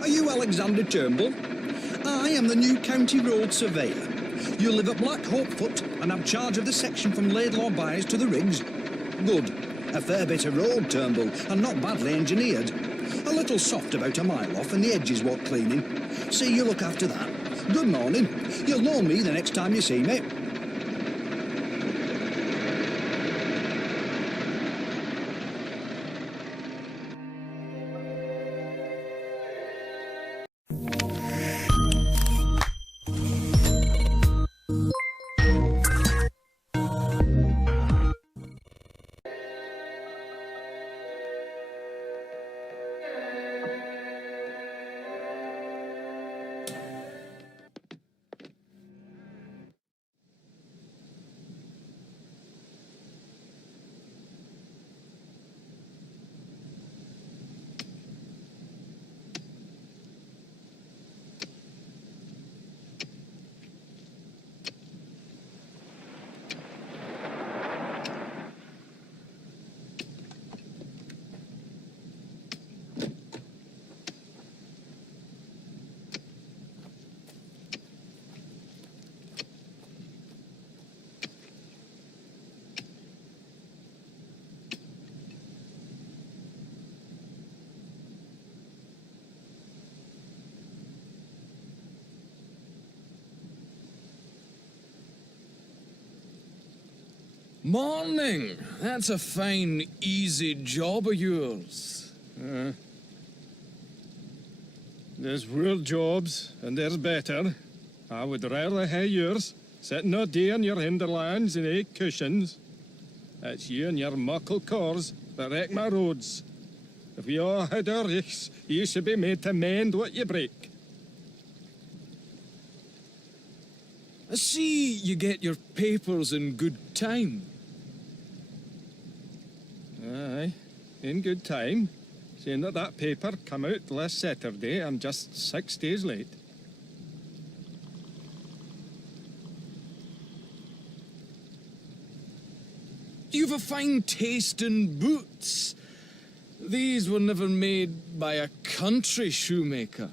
Are you Alexander Turnbull? I am the new county road surveyor. You live at Black Hopefoot and have charge of the section from Laidlaw Byres to the Riggs. Good. A fair bit of road, Turnbull, and not badly engineered. A little soft about a mile off and the edges want cleaning. See you look after that. Good morning. You'll know me the next time you see me. Morning. That's a fine, easy job of yours. There's worse jobs, and there's better. I would rather have yours, sitting all day on your hinterlands in 8 cushions. It's you and your muckle cars that wreck my roads. If we all had our richts, you should be made to mend what you break. I see you get your papers in good time. Aye, in good time. Seeing that paper come out last Saturday, I'm just 6 days late. You've a fine taste in boots. These were never made by a country shoemaker.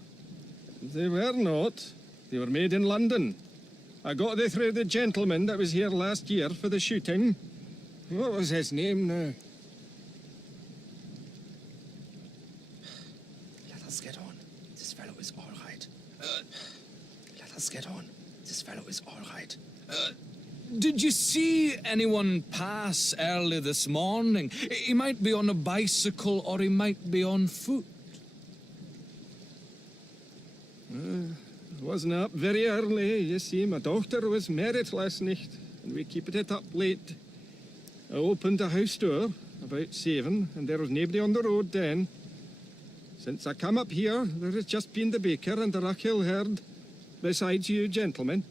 They were not. They were made in London. I got they through the gentleman that was here last year for the shooting. What was his name now? Let us get on. This fellow is all right. Let us get on. fellow is all right. Did you see anyone pass early this morning? He might be on a bicycle or he might be on foot. Wasn't up very early. You see, my daughter was married last night, and we keep it up late. I opened the house door about 7, and there was nobody on the road then. Since I come up here, there has just been the baker and the Rackhill herd, besides you gentlemen.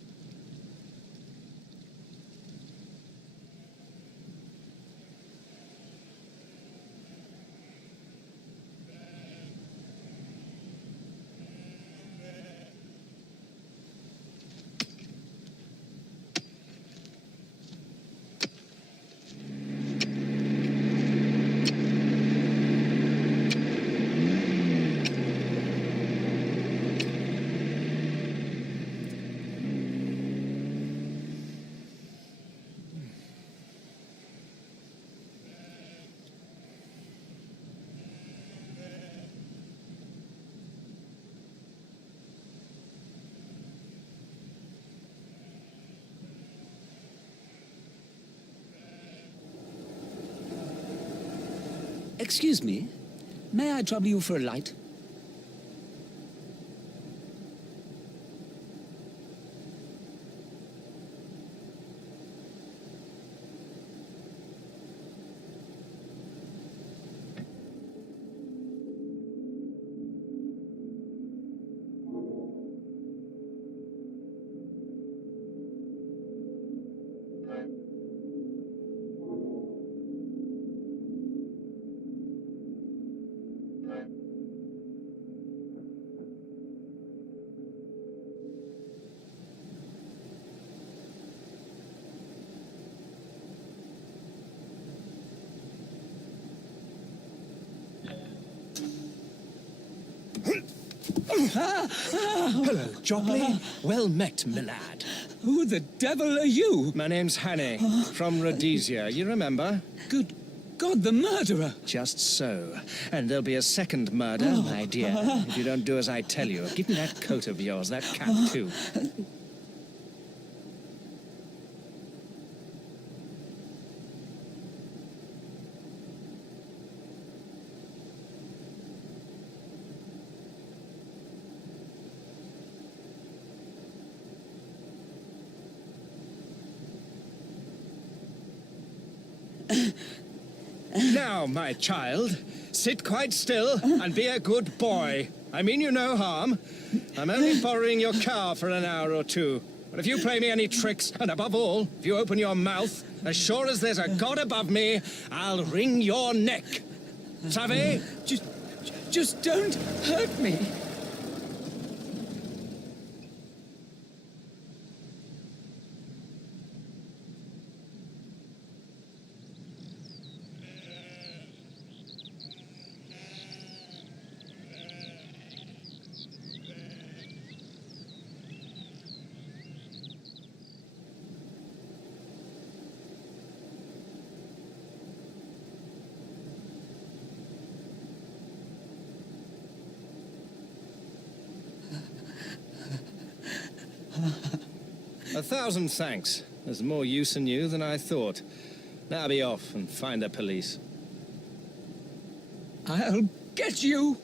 Excuse me, may I trouble you for a light? Hello, Jopley. Well met, my lad. Who the devil are you? My name's Hanny, from Rhodesia, you remember? Good God, the murderer! Just so. And there'll be a second murder, my dear, if you don't do as I tell you. Give me that coat of yours, that cap, too. Now, my child, sit quite still and be a good boy. I mean you no harm. I'm only borrowing your car for an hour or two. But if you play me any tricks, and above all, if you open your mouth, as sure as there's a God above me, I'll wring your neck. Savvy? Just don't hurt me. A thousand thanks. There's more use in you than I thought. Now be off and find the police. I'll get you!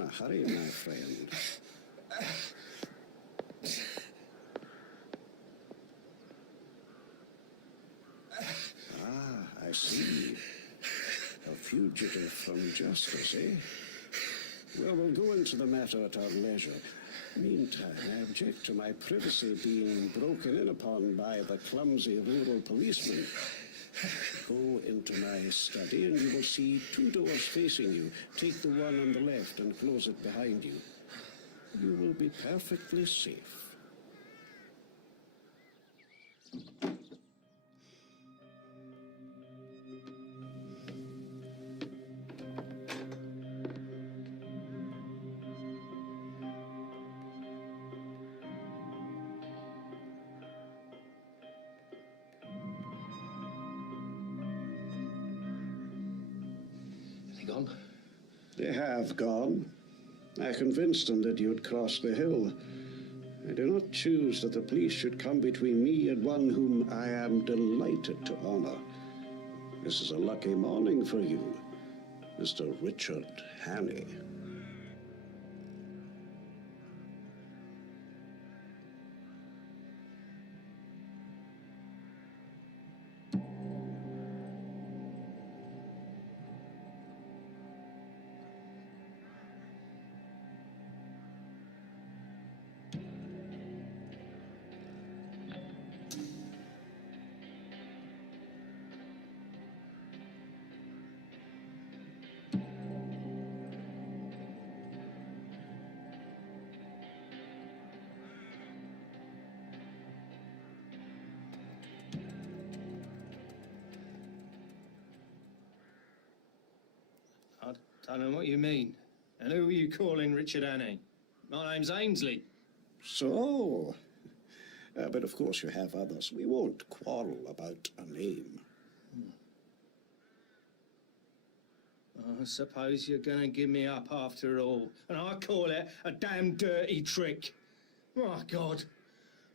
in a hurry, my friend. Ah, I see. A fugitive from justice, eh? Well, we'll go into the matter at our leisure. Meantime, I object to my privacy being broken in upon by the clumsy rural policeman. Go into my study and you will see 2 doors facing you. Take the one on the left and close it behind you. You will be perfectly safe. Gone? They have gone. I convinced them that you'd cross the hill. I do not choose that the police should come between me and one whom I am delighted to honor. This is a lucky morning for you, Mr. Richard Hannay. I don't know what you mean. And who are you calling Richard Hannay? My name's Ainsley. So, but of course you have others. We won't quarrel about a name. I suppose you're going to give me up after all. And I call it a damn dirty trick. Oh, God.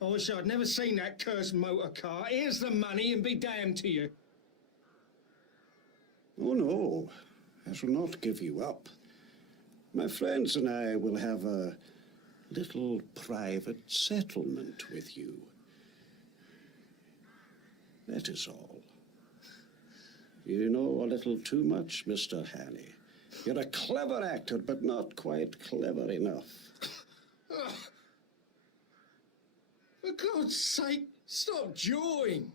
I wish I'd never seen that cursed motor car. Here's the money and be damned to you. Oh, no. I shall not give you up. My friends and I will have a little private settlement with you. That is all. You know a little too much, Mr. Hannay. You're a clever actor, but not quite clever enough. For God's sake, stop jawing.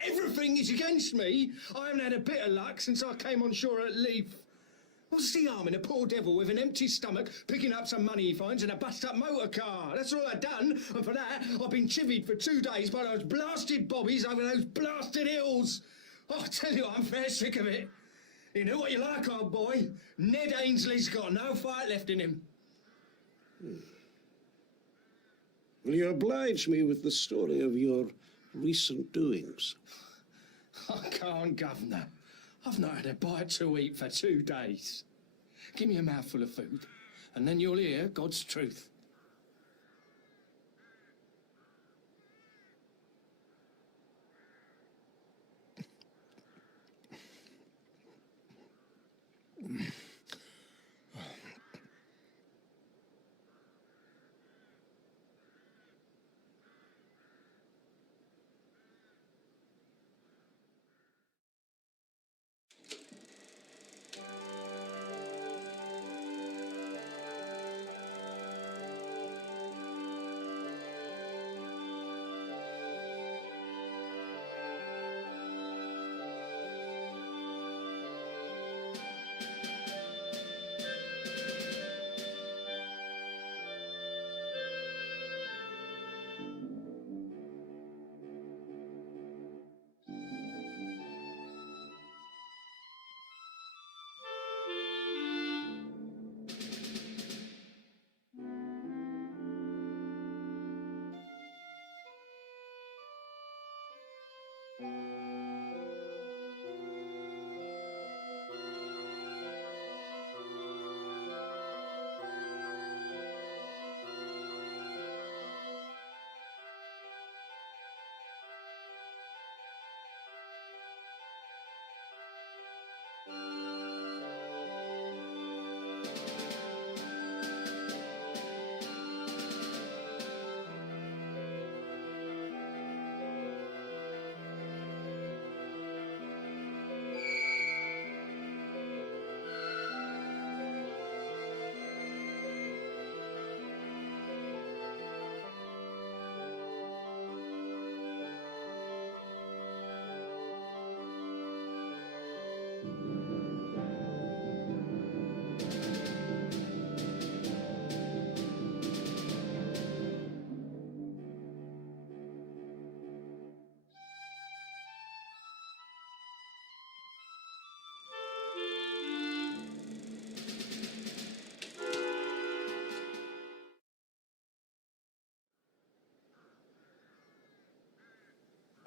Everything is against me. I haven't had a bit of luck since I came on shore at Leith. What's the harm in a poor devil with an empty stomach picking up some money he finds in a bust-up motor car? That's all I've done, and for that, I've been chivied for 2 days by those blasted bobbies over those blasted hills. Oh, I tell you, I'm fair sick of it. You know what you like, old boy? Ned Ainsley's got no fight left in him. Will you oblige me with the story of your recent doings? I can't, Governor. I've not had a bite to eat for 2 days. Give me a mouthful of food, and then you'll hear God's truth.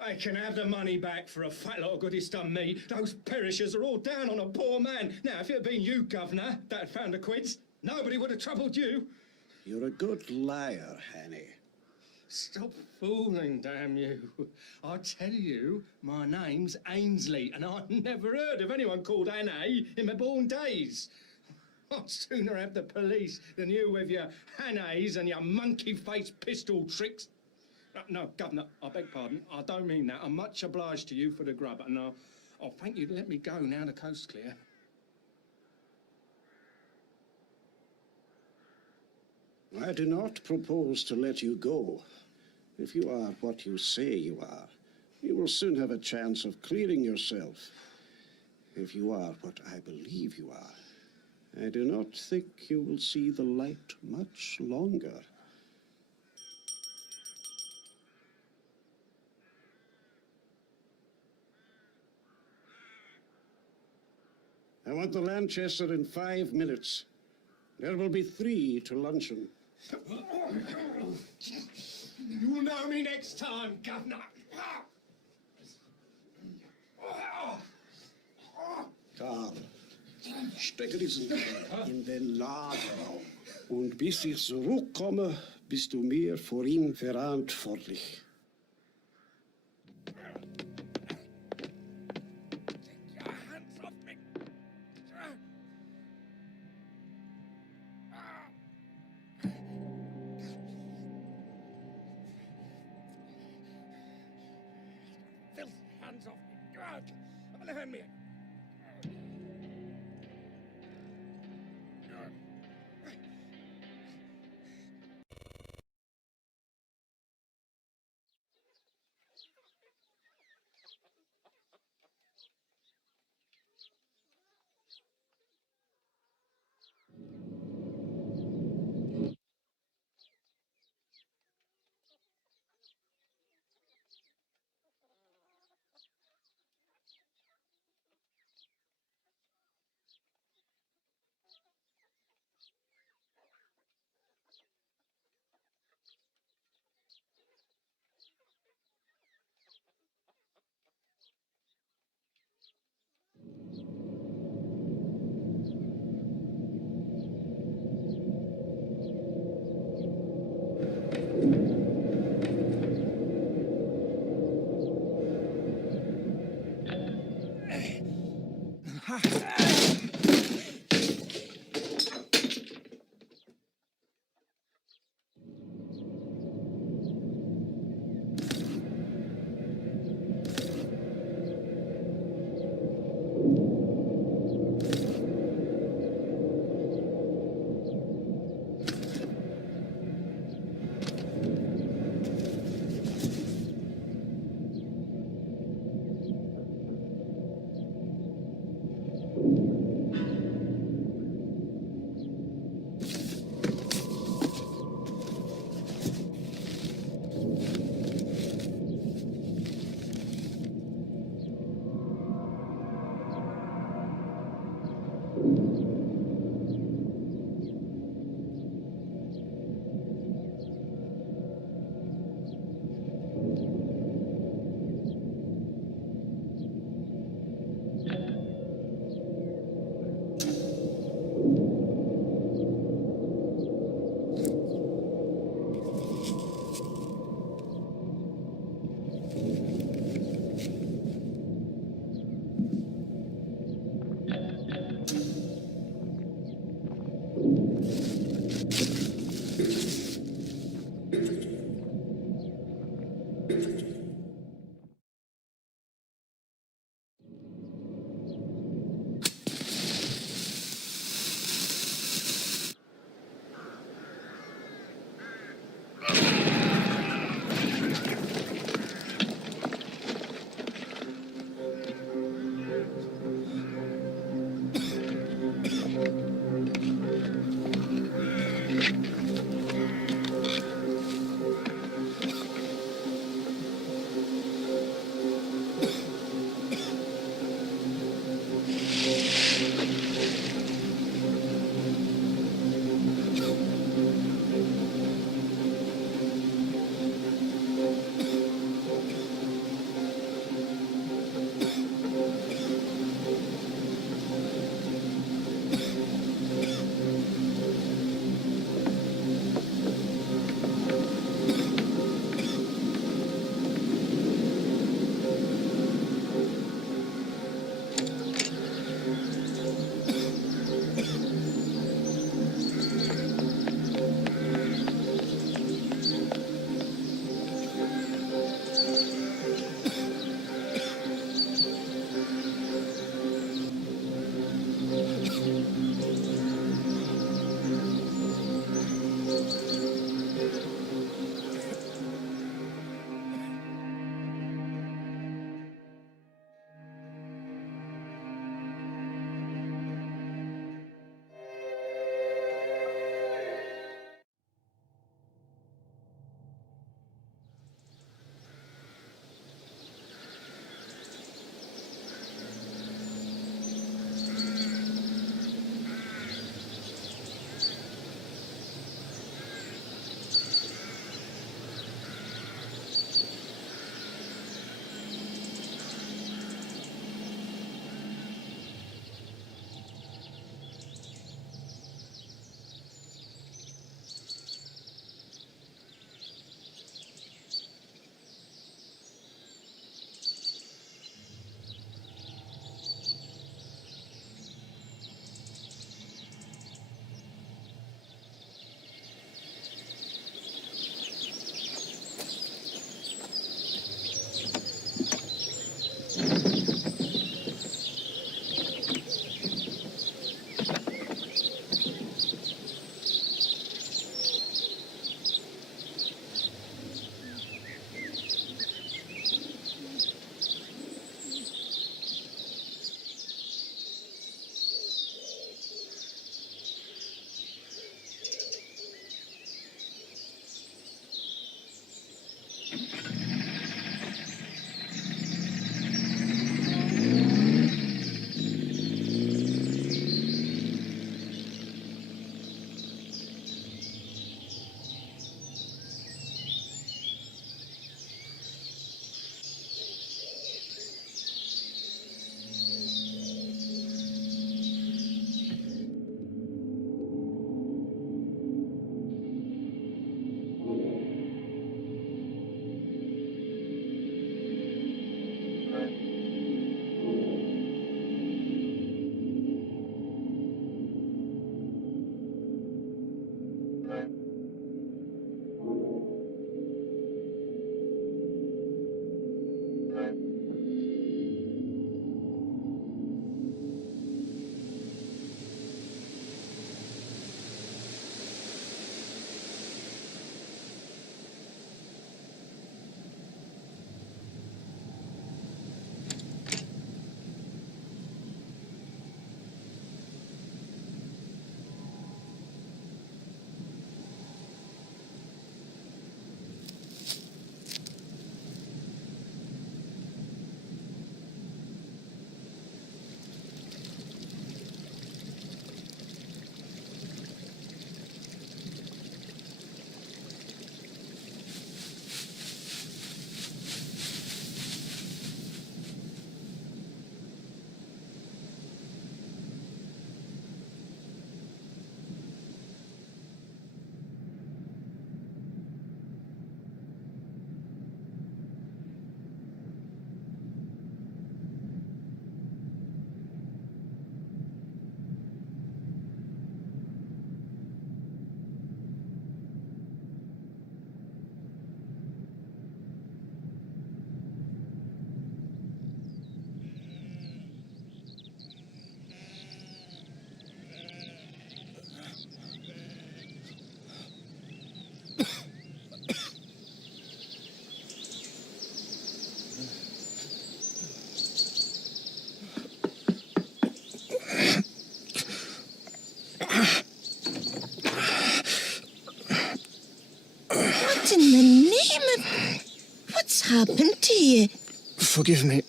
I can have the money back for a fat lot of good it's done me. Those perishers are all down on a poor man. Now, if it had been you, Governor, that had found the quids, nobody would have troubled you. You're a good liar, Hanny. Stop fooling, damn you. I tell you, my name's Ainsley, and I've never heard of anyone called Annie in my born days. I'd sooner have the police than you with your Hannays and your monkey-faced pistol tricks. No, Governor, I beg pardon. I don't mean that. I'm much obliged to you for the grub, and I'll thank you to let me go now the coast's clear. I do not propose to let you go. If you are what you say you are, you will soon have a chance of clearing yourself. If you are what I believe you are, I do not think you will see the light much longer. I want the Lanchester in 5 minutes. There will be 3 to luncheon. You'll know me next time, Governor. Karl, stecke diesen in den Lagerraum. Und bis ich zurückkomme, bist du mir vor ihm verantwortlich. Hands off me. God, let me. What in the name of... What's happened to you? Forgive me.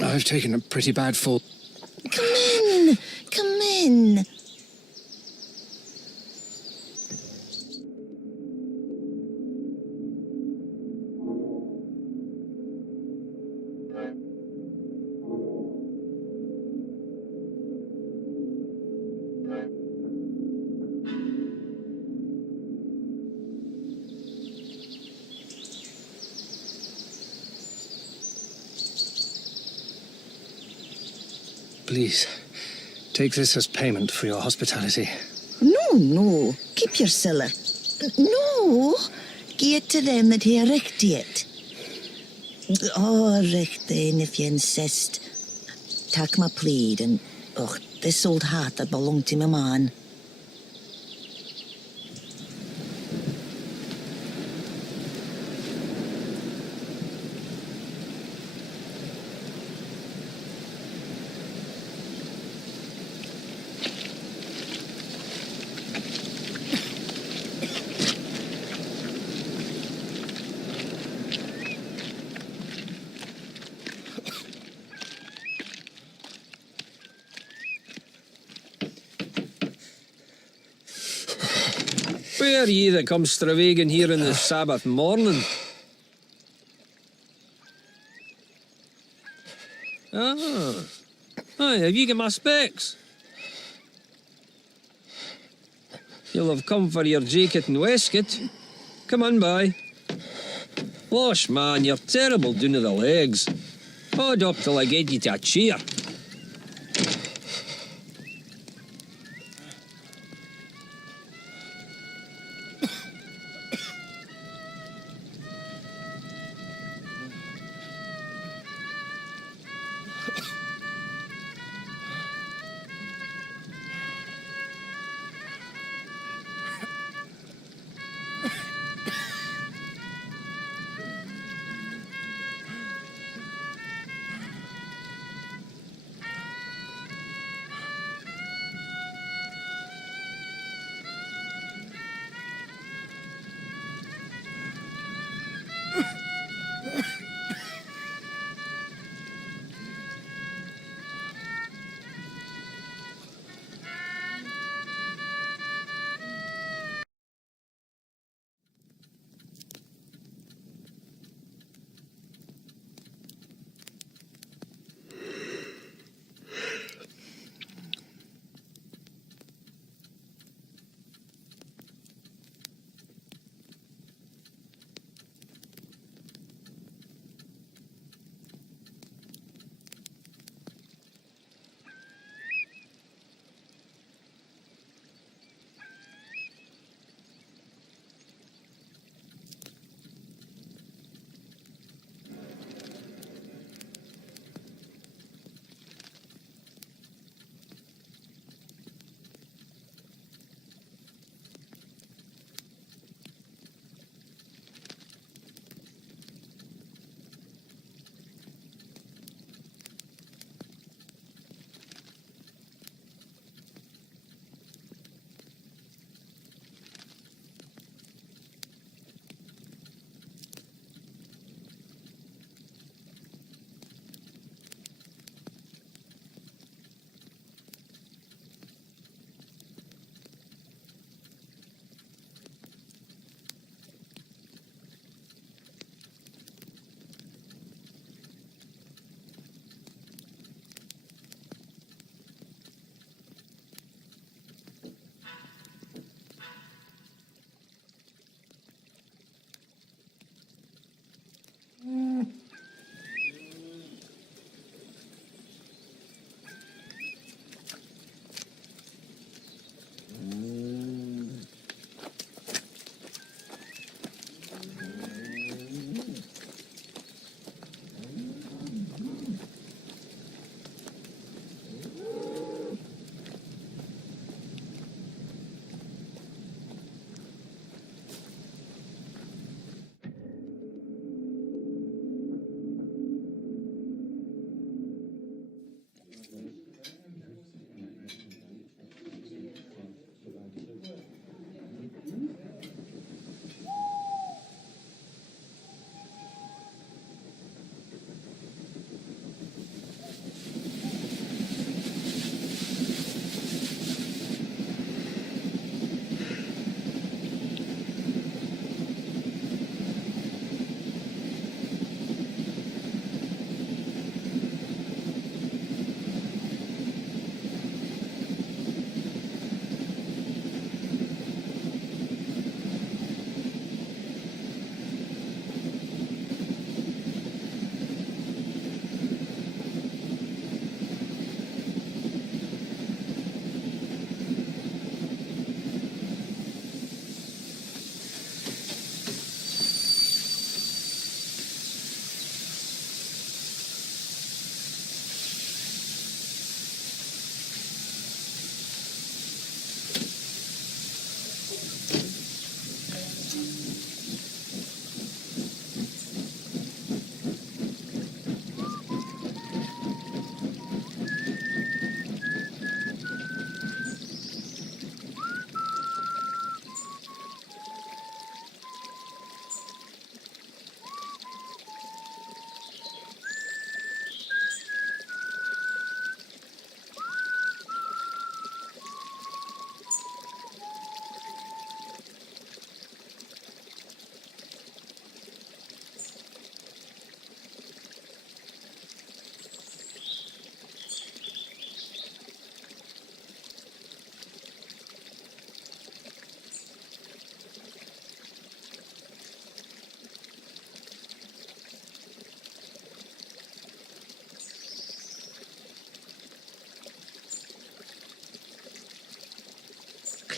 I've taken a pretty bad fall. Come in. Come in. Please, take this as payment for your hospitality. No. Keep your siller. No. Give it to them that he recht it. Oh, recht then, if you insist. Tak my plead, and, this old hat that belonged to my man. Where are ye that come stravaiging here in the Sabbath morning? Aye, have ye got my specs? You'll have come for your jacket and waistcoat. Come on, by. Losh, man, you're terrible down to the legs. Hold up till I get you to a chair.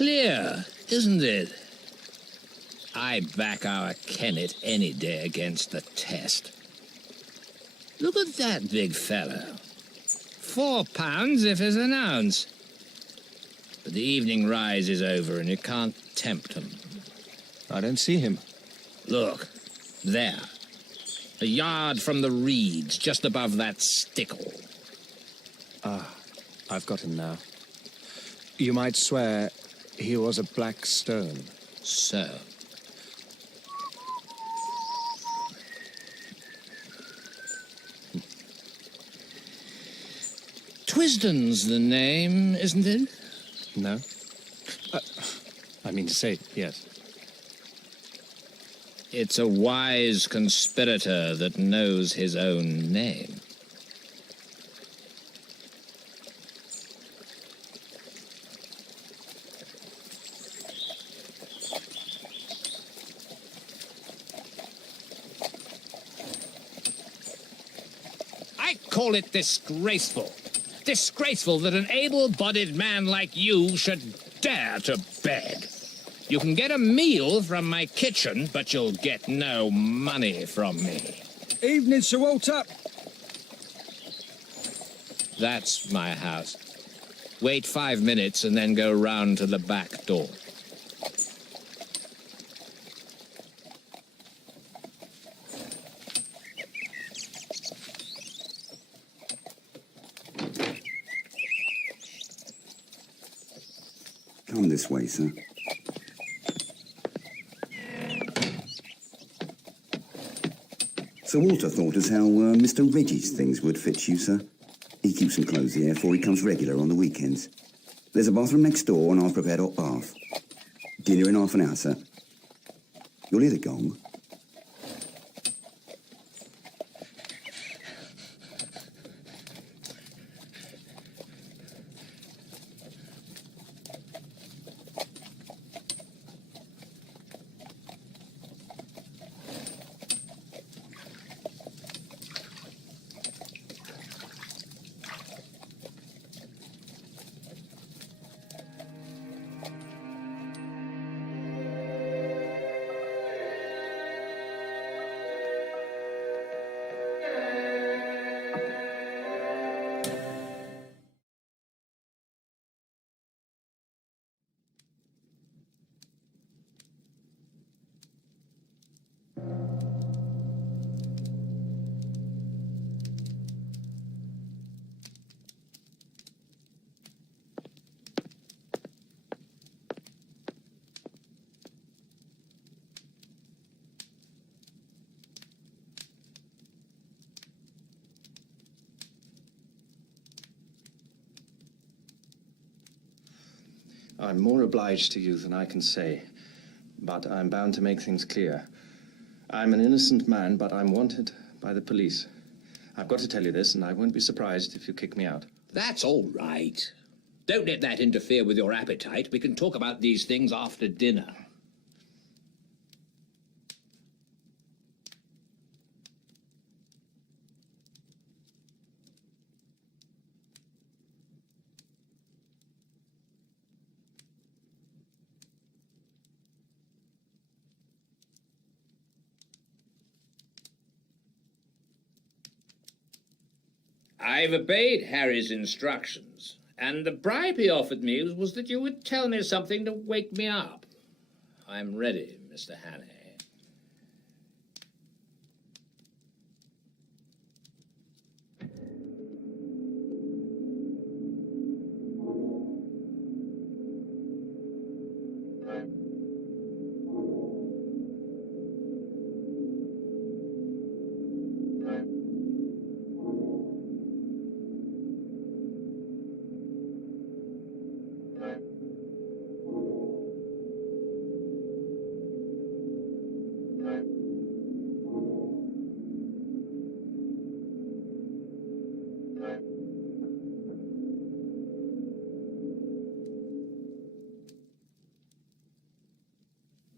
clear, isn't it? I back our Kennet any day against the test. Look at that big fellow. £4 if it's an ounce. But the evening rise is over and you can't tempt him. I don't see him. Look, there. A yard from the reeds, just above that stickle. Ah, I've got him now. You might swear he was a black stone. So. Twisden's the name, isn't it? No. I mean to say, yes. It's a wise conspirator that knows his own name. I call it disgraceful. Disgraceful that an able-bodied man like you should dare to beg. You can get a meal from my kitchen, but you'll get no money from me. Evening, Sir Walter. That's my house. Wait 5 minutes and then go round to the back door. Come this way, sir. Sir Walter thought as how Mr. Reggie's things would fit you, sir. He keeps some clothes here, for he comes regular on the weekends. There's a bathroom next door, and I've prepared hot bath. Dinner in half an hour, sir. You'll hear the gong. I'm more obliged to you than I can say, but I'm bound to make things clear. I'm an innocent man, but I'm wanted by the police. I've got to tell you this, and I won't be surprised if you kick me out. That's all right. Don't let that interfere with your appetite. We can talk about these things after dinner. I've obeyed Harry's instructions, and the bribe he offered me was that you would tell me something to wake me up. I'm ready, Mr. Hannay.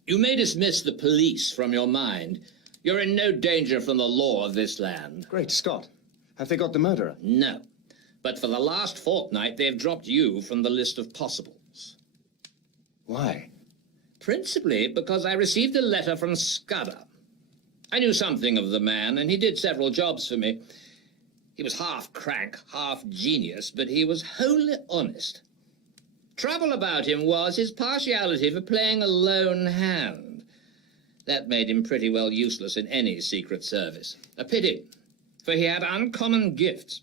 You may dismiss the police from your mind. You're in no danger from the law of this land. Great Scott. Have they got the murderer? No. But for the last fortnight, they've dropped you from the list of possibles. Why? Principally because I received a letter from Scudder. I knew something of the man, and he did several jobs for me. He was half crank, half genius, but he was wholly honest. Trouble about him was his partiality for playing a lone hand. That made him pretty well useless in any secret service. A pity, for he had uncommon gifts.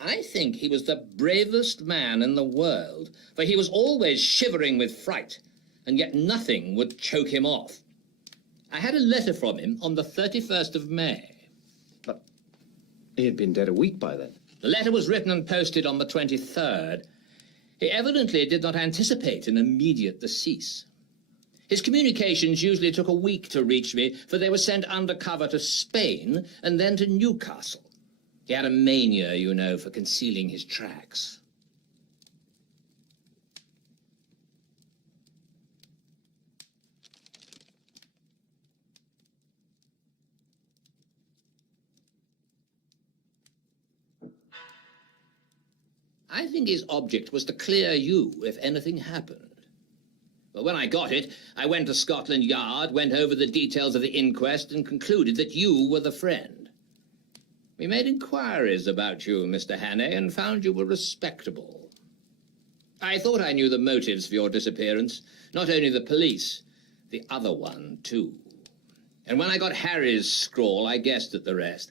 I think he was the bravest man in the world, for he was always shivering with fright, and yet nothing would choke him off. I had a letter from him on the 31st of May. But he had been dead a week by then. The letter was written and posted on the 23rd. He evidently did not anticipate an immediate decease. His communications usually took a week to reach me, for they were sent undercover to Spain and then to Newcastle. He had a mania, you know, for concealing his tracks. I think his object was to clear you if anything happened. But when I got it, I went to Scotland Yard, went over the details of the inquest, and concluded that you were the friend. We made inquiries about you, Mr. Hannay, and found you were respectable. I thought I knew the motives for your disappearance. Not only the police, the other one, too. And when I got Harry's scrawl, I guessed at the rest.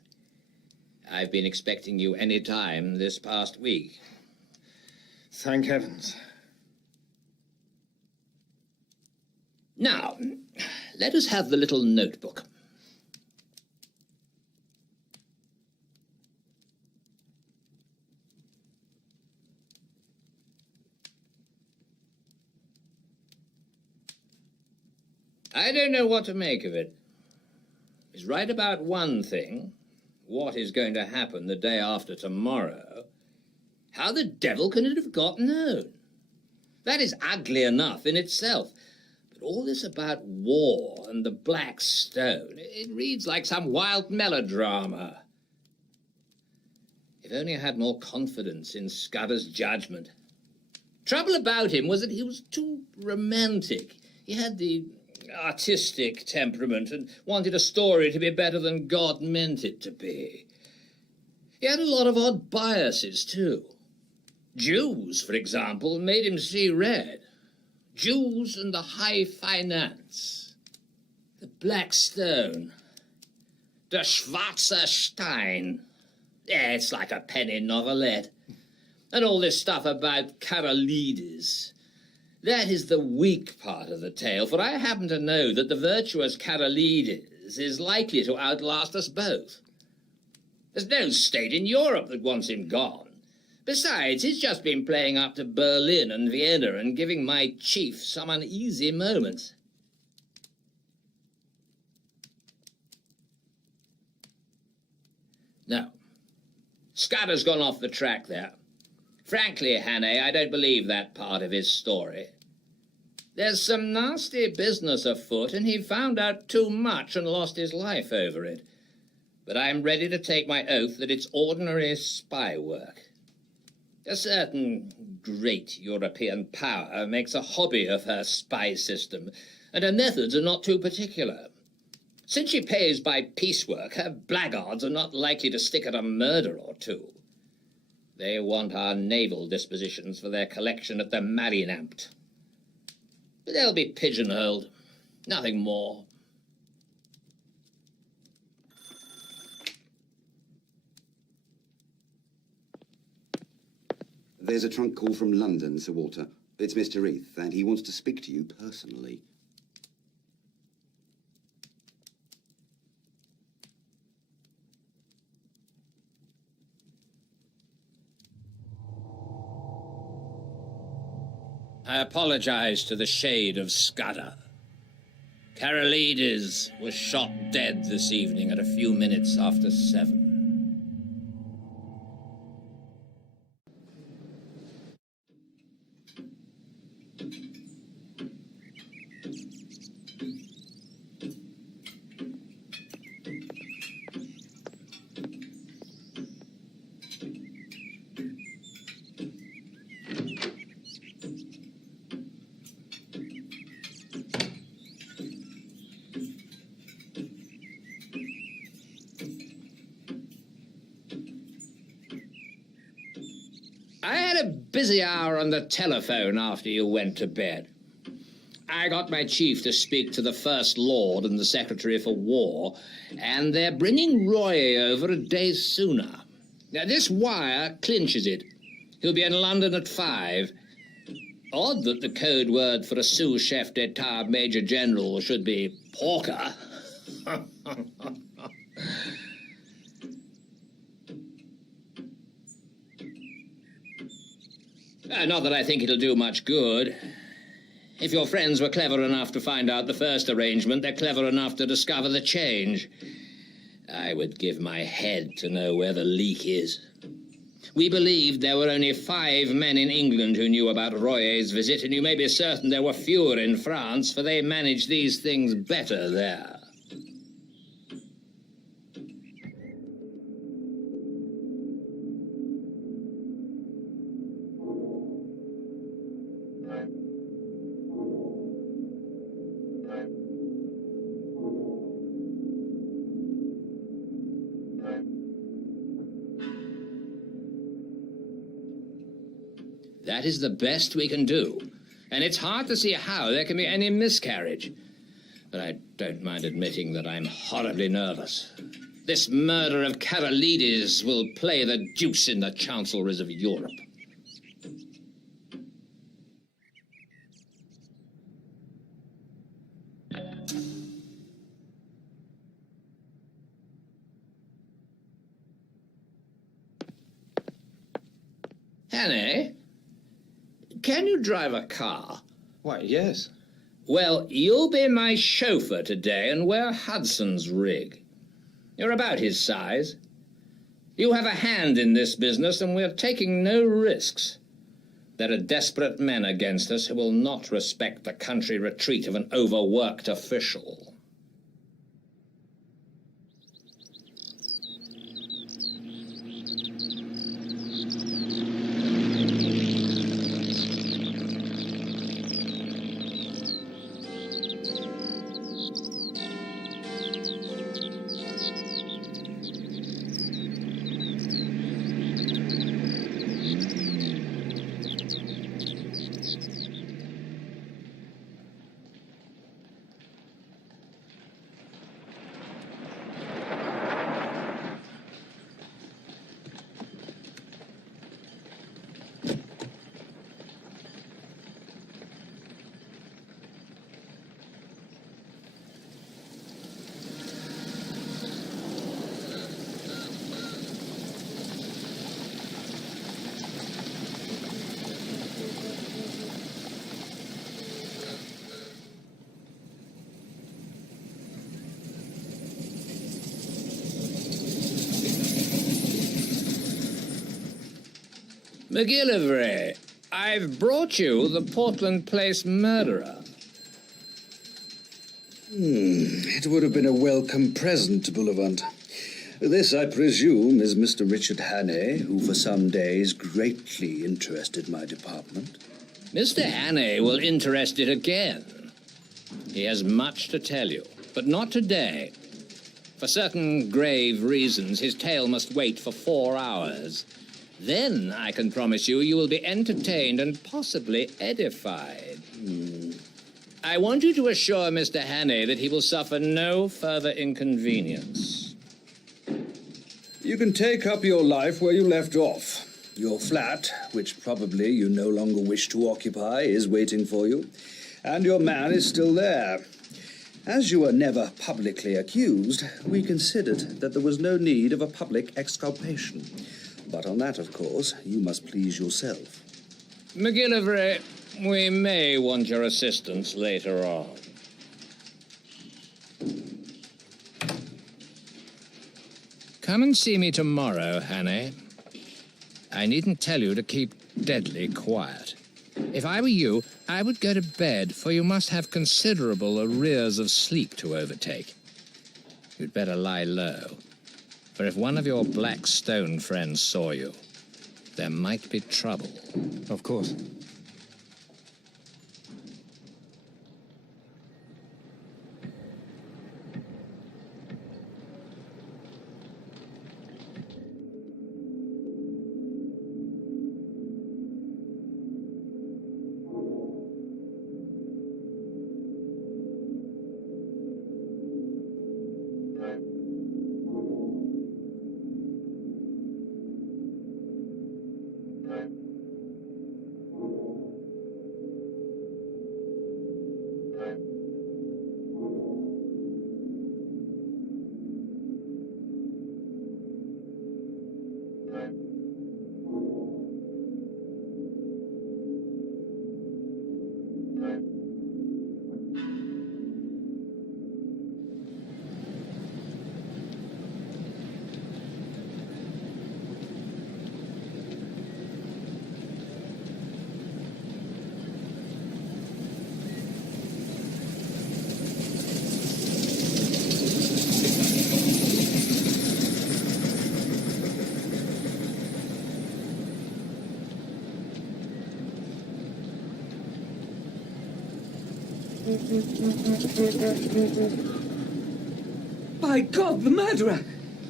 I've been expecting you any time this past week. Thank heavens. Now, let us have the little notebook. I don't know what to make of it. He's right about one thing. What is going to happen the day after tomorrow? How the devil can it have got known? That is ugly enough in itself. But all this about war and the Black Stone, it reads like some wild melodrama. If only I had more confidence in Scudder's judgment. Trouble about him was that he was too romantic. He had the artistic temperament and wanted a story to be better than God meant it to be. He had a lot of odd biases, too. Jews, for example, made him see red. Jews and the high finance. The Black Stone. Der Schwarze Stein. Yeah, it's like a penny novelette. And all this stuff about Karolides. That is the weak part of the tale, for I happen to know that the virtuous Karolides is likely to outlast us both. There's no state in Europe that wants him gone. Besides, he's just been playing up to Berlin and Vienna and giving my chief some uneasy moments. Now, Scudder's gone off the track there. Frankly, Hannay, I don't believe that part of his story. There's some nasty business afoot, and he found out too much and lost his life over it. But I'm ready to take my oath that it's ordinary spy work. A certain great European power makes a hobby of her spy system, and her methods are not too particular. Since she pays by piecework, her blackguards are not likely to stick at a murder or two. They want our naval dispositions for their collection at the Marineamt. But they'll be pigeonholed, nothing more. There's a trunk call from London, Sir Walter. It's Mr. Heath, and he wants to speak to you personally. I apologize to the shade of Scudder. Karolides was shot dead this evening at a few minutes after 7. had a busy hour on the telephone after you went to bed. I got my chief to speak to the First Lord and the Secretary for War, and they're bringing Roy over a day sooner. Now, this wire clinches it. He'll be in London at 5. Odd that the code word for a sous chef d'etat major general should be porker. Not that I think it'll do much good. If your friends were clever enough to find out the first arrangement, they're clever enough to discover the change. I would give my head to know where the leak is. We believed there were only 5 men in England who knew about Royer's visit, and you may be certain there were fewer in France, for they manage these things better there. That is the best we can do, and it's hard to see how there can be any miscarriage. But I don't mind admitting that I'm horribly nervous. This murder of Karolides will play the deuce in the chancelleries of Europe. Hannay? Can you drive a car? Why, yes. Well, you'll be my chauffeur today and wear Hudson's rig. You're about his size. You have a hand in this business, and we're taking no risks. There are desperate men against us who will not respect the country retreat of an overworked official. McGillivray, I've brought you the Portland Place murderer. It would have been a welcome present to Bullivant. This, I presume, is Mr. Richard Hannay, who for some days greatly interested my department. Mr. Hannay will interest it again. He has much to tell you, but not today. For certain grave reasons, his tale must wait for 4 hours. Then, I can promise you, you will be entertained and possibly edified. I want you to assure Mr. Hannay that he will suffer no further inconvenience. You can take up your life where you left off. Your flat, which probably you no longer wish to occupy, is waiting for you, and your man is still there. As you were never publicly accused, we considered that there was no need of a public exculpation. But on that, of course, you must please yourself. McGillivray, we may want your assistance later on. Come and see me tomorrow, Hannay. I needn't tell you to keep deadly quiet. If I were you, I would go to bed, for you must have considerable arrears of sleep to overtake. You'd better lie low, for if one of your Black Stone friends saw you, there might be trouble. Of course. By God, the murderer!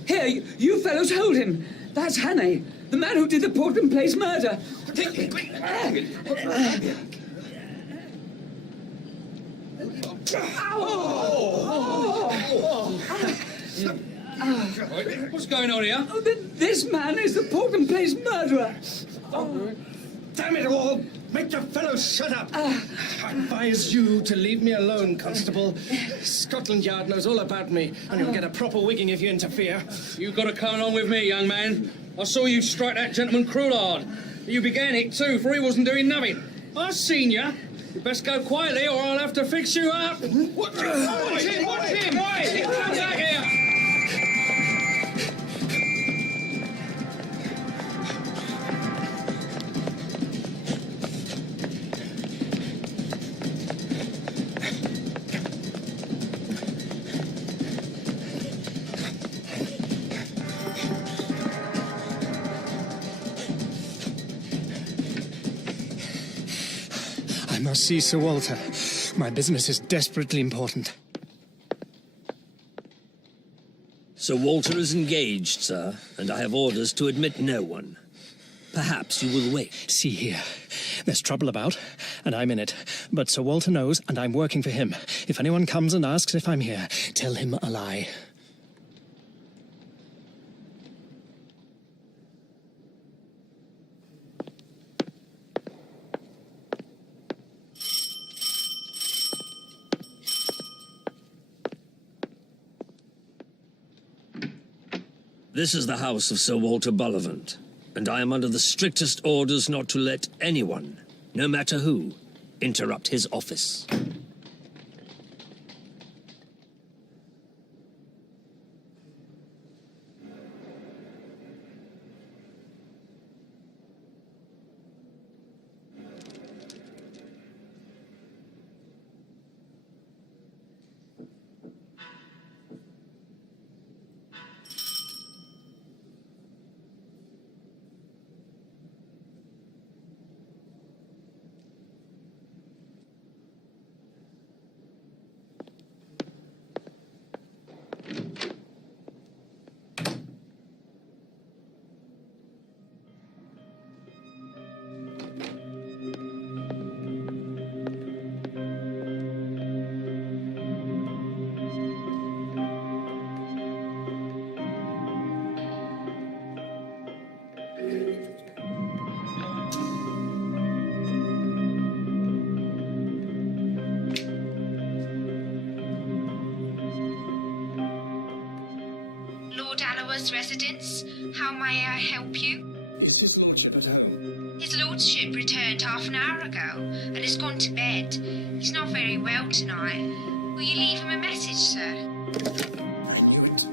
Here, you fellows hold him. That's Hannay, the man who did the Portland Place murder. What's going on here? Oh, this man is the Portland Place murderer. Damn it all! Make your fellows shut up! I advise you to leave me alone, Constable. Scotland Yard knows all about me, and you'll get a proper wigging if you interfere. You've got to come along with me, young man. I saw you strike that gentleman cruel hard. You began it too, for he wasn't doing nothing. I've seen you. You best go quietly, or I'll have to fix you up. Watch him! Watch him! Right, come back here! I must see Sir Walter. My business is desperately important. Sir Walter is engaged, sir, and I have orders to admit no one. Perhaps you will wait. See here. There's trouble about, and I'm in it. But Sir Walter knows, and I'm working for him. If anyone comes and asks if I'm here, tell him a lie. This is the house of Sir Walter Bullivant, and I am under the strictest orders not to let anyone, no matter who, interrupt his office. Lord Allowa's residence. How may I help you? Is his lordship at home? His lordship returned half an hour ago and has gone to bed. He's not very well tonight. Will you leave him a message, sir? I knew it.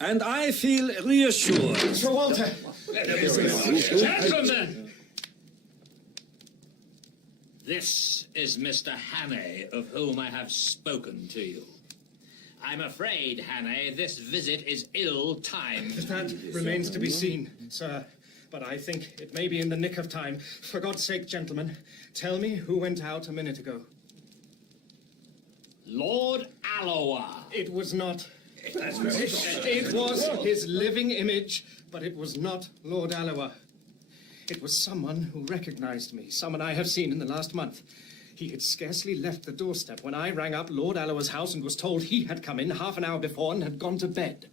And I feel reassured. Sir Walter! Gentlemen! This is Mr. Hannay, of whom I have spoken to you. I'm afraid, Hannay, this visit is ill-timed. That remains to be seen, sir. But I think it may be in the nick of time. For God's sake, gentlemen, tell me who went out a minute ago. Lord Allowa. It was not. It was his living image, but it was not Lord Allowa. It was someone who recognized me, someone I have seen in the last month. He had scarcely left the doorstep when I rang up Lord Allowa's house and was told he had come in half an hour before and had gone to bed.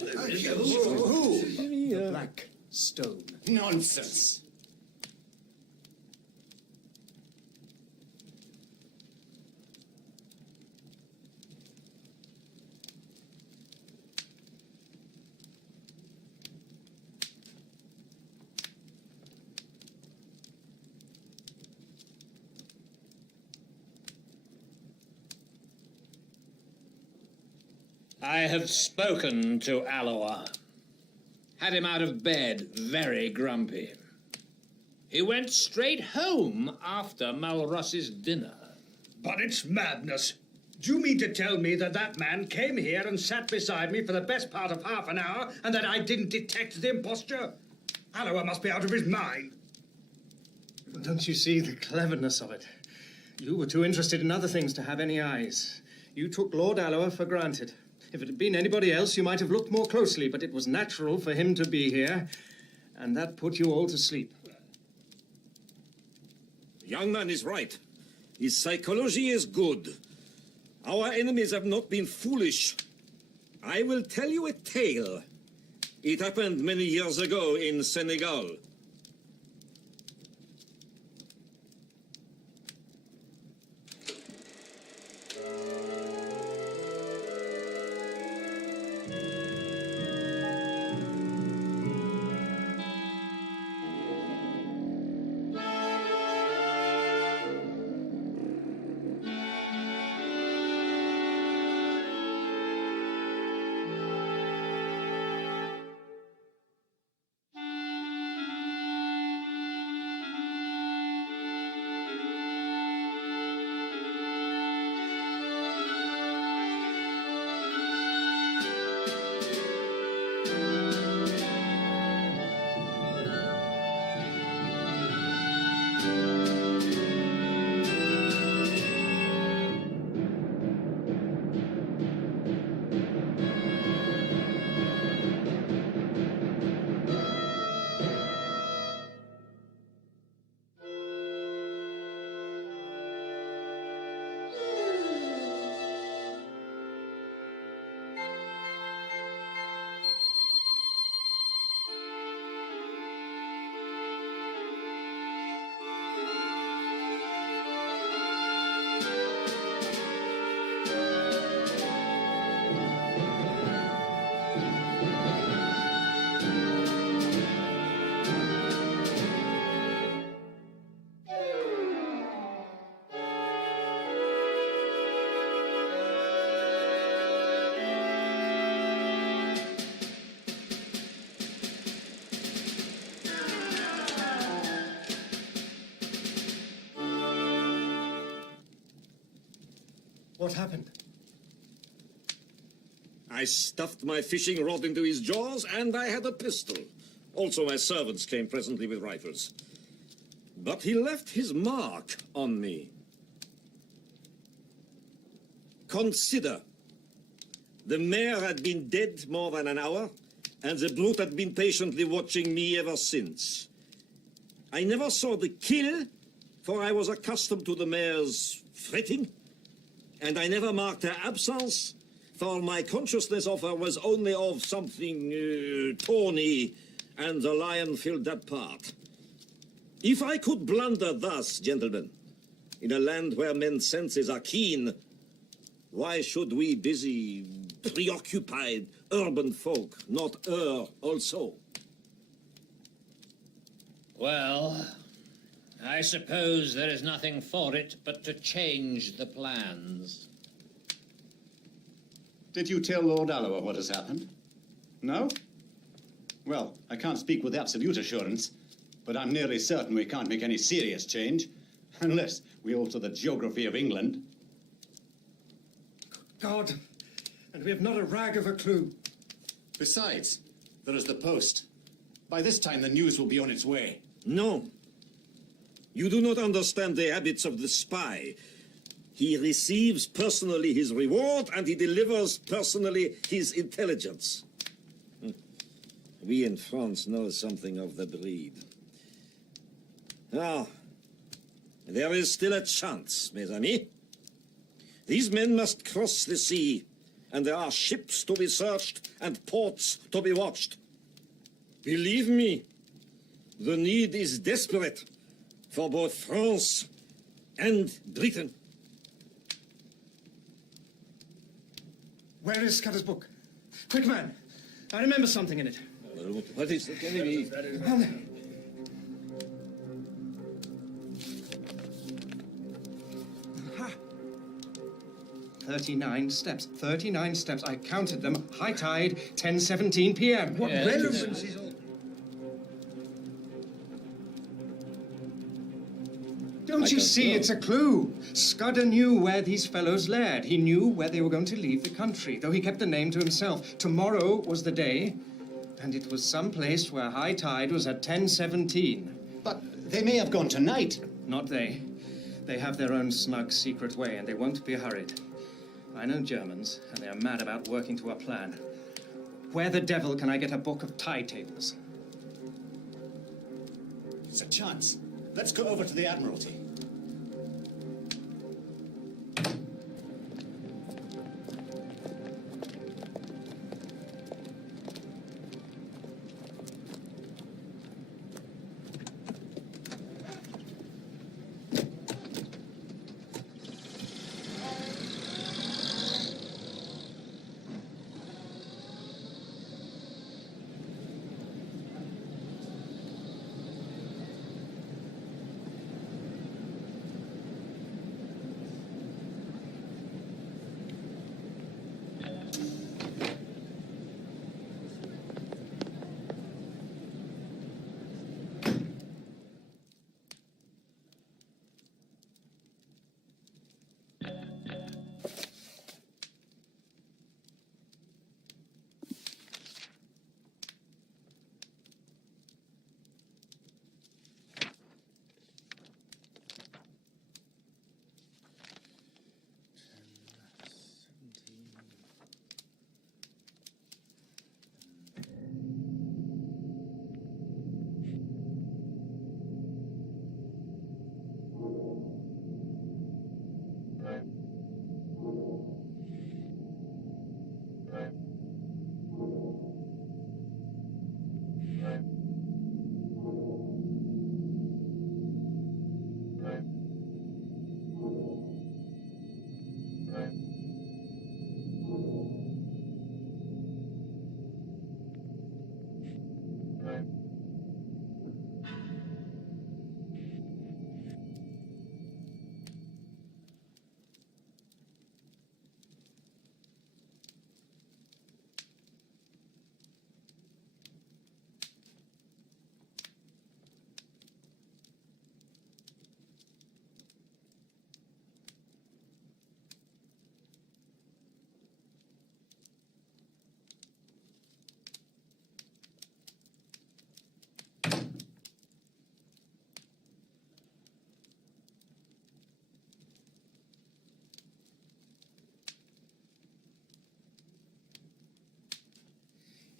Who? The Black Stone. Nonsense. I have spoken to Allowa. Had him out of bed, very grumpy. He went straight home after Malross's dinner. But it's madness. Do you mean to tell me that that man came here and sat beside me for the best part of half an hour and that I didn't detect the imposture? Alloa must be out of his mind. Don't you see the cleverness of it? You were too interested in other things to have any eyes. You took Lord Alloa for granted. If it had been anybody else, you might have looked more closely, but it was natural for him to be here, and that put you all to sleep. The young man is right. His psychology is good. Our enemies have not been foolish. I will tell you a tale. It happened many years ago in Senegal. What happened? I stuffed my fishing rod into his jaws, and I had a pistol. Also, my servants came presently with rifles. But he left his mark on me. Consider. The mayor had been dead more than an hour, and the brute had been patiently watching me ever since. I never saw the kill, for I was accustomed to the mayor's fretting, and I never marked her absence, for my consciousness of her was only of something tawny, and the lion filled that part. If I could blunder thus, gentlemen, in a land where men's senses are keen, why should we busy, preoccupied urban folk not err also? Well, I suppose there is nothing for it but to change the plans. Did you tell Lord Alloa what has happened? No? Well, I can't speak with absolute assurance, but I'm nearly certain we can't make any serious change unless we alter the geography of England. God, and we have not a rag of a clue. Besides, there is the Post. By this time, the news will be on its way. No. You do not understand the habits of the spy. He receives personally his reward, and he delivers personally his intelligence. We in France know something of the breed. Now, there is still a chance, mes amis. These men must cross the sea, and there are ships to be searched and ports to be watched. Believe me, the need is desperate for both France and Britain. Where is Scudder's book? Quick, man. I remember something in it. What is it? Can it be? Down there. Aha. 39 steps. 39 steps. I counted them. High tide, 10:17 p.m. What relevance is all... Don't you see? It's a clue. Scudder knew where these fellows laired. He knew where they were going to leave the country, though he kept the name to himself. Tomorrow was the day, and it was some place where high tide was at 10:17. But they may have gone tonight. Not they. They have their own snug, secret way, and they won't be hurried. I know Germans, and they are mad about working to a plan. Where the devil can I get a book of tide tables? It's a chance. Let's go over to the Admiralty.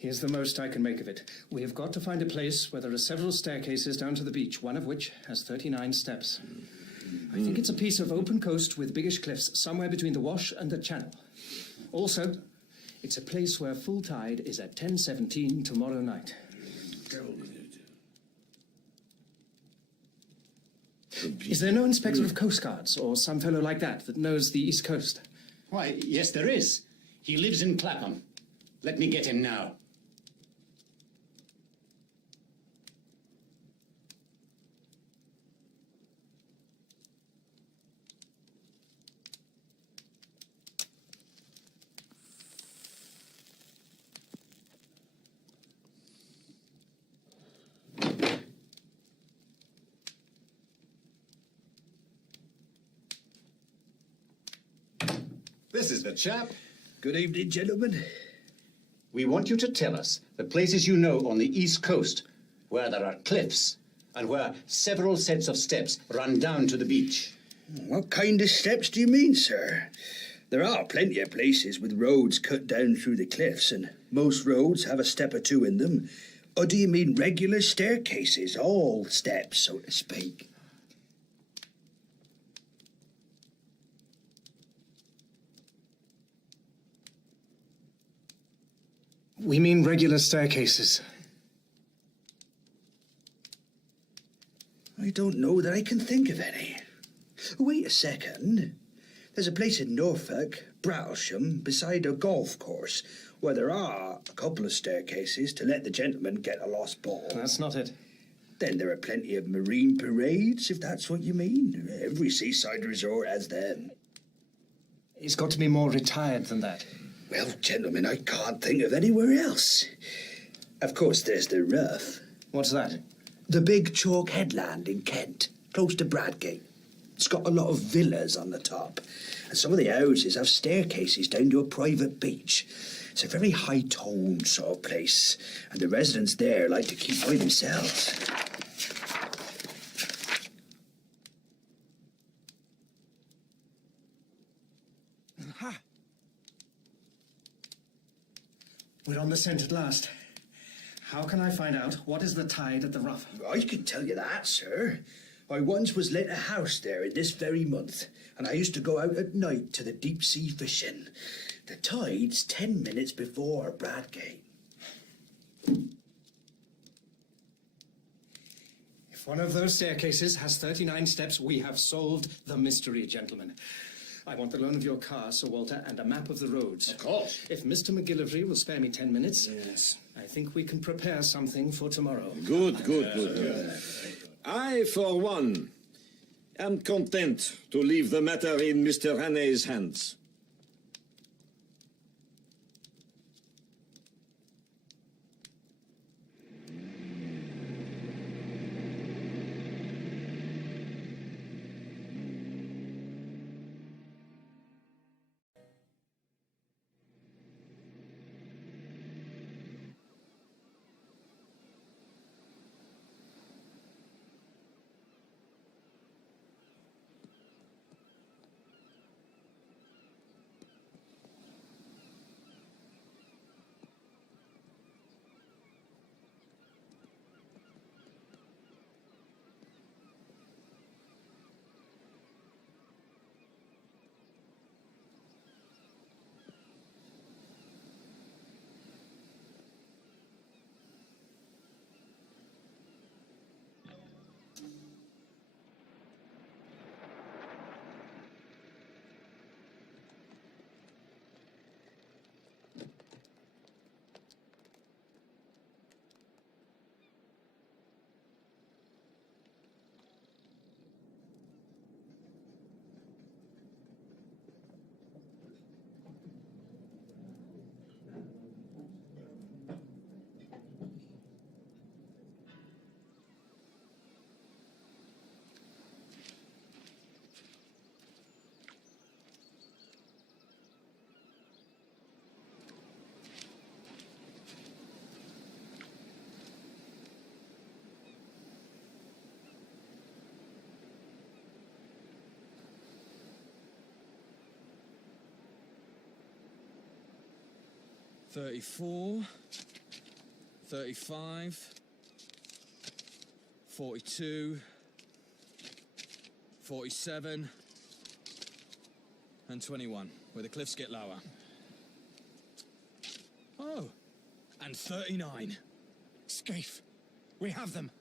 Here's the most I can make of it. We have got to find a place where there are several staircases down to the beach, one of which has 39 steps. I think it's a piece of open coast with biggish cliffs, somewhere between the Wash and the Channel. Also, it's a place where full tide is at 10:17 tomorrow night. Is there no inspector of Coast Guards or some fellow like that knows the East Coast? Why, yes, there is. He lives in Clapham. Let me get him now. This is the chap. Good evening, gentlemen. We want you to tell us the places you know on the East Coast where there are cliffs and where several sets of steps run down to the beach. What kind of steps do you mean, sir? There are plenty of places with roads cut down through the cliffs, and most roads have a step or two in them. Or do you mean regular staircases, all steps, so to speak? We mean regular staircases. I don't know that I can think of any. Wait a second. There's a place in Norfolk, Brattlesham, beside a golf course, where there are a couple of staircases to let the gentleman get a lost ball. That's not it. Then there are plenty of marine parades, if that's what you mean. Every seaside resort has them. It's got to be more retired than that. Well, gentlemen, I can't think of anywhere else. Of course, there's the Rough. What's that? The big chalk headland in Kent, close to Bradgate. It's got a lot of villas on the top, and some of the houses have staircases down to a private beach. It's a very high-toned sort of place, and the residents there like to keep by themselves. Ha! We're on the scent at last. How can I find out what is the tide at the Rough? I can tell you that, sir. I once was let a house there in this very month, and I used to go out at night to the deep sea fishing. The tide's 10 minutes before Bradgate. If one of those staircases has 39 steps, we have solved the mystery, gentlemen. I want the loan of your car, Sir Walter, and a map of the roads. Of course. If Mr. McGillivray will spare me 10 minutes, yes, I think we can prepare something for tomorrow. Good. I, for one, am content to leave the matter in Mr. Hannay's hands. $34, $35, $42, $47, and $21, where the cliffs get lower. Oh, and $39. Scaife, we have them.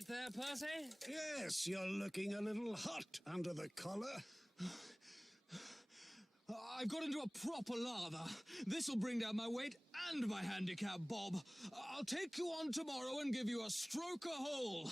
right there, Percy? Yes, you're looking a little hot under the collar. I've got into a proper lather. This'll bring down my weight and my handicap, Bob. I'll take you on tomorrow and give you a stroke a hole.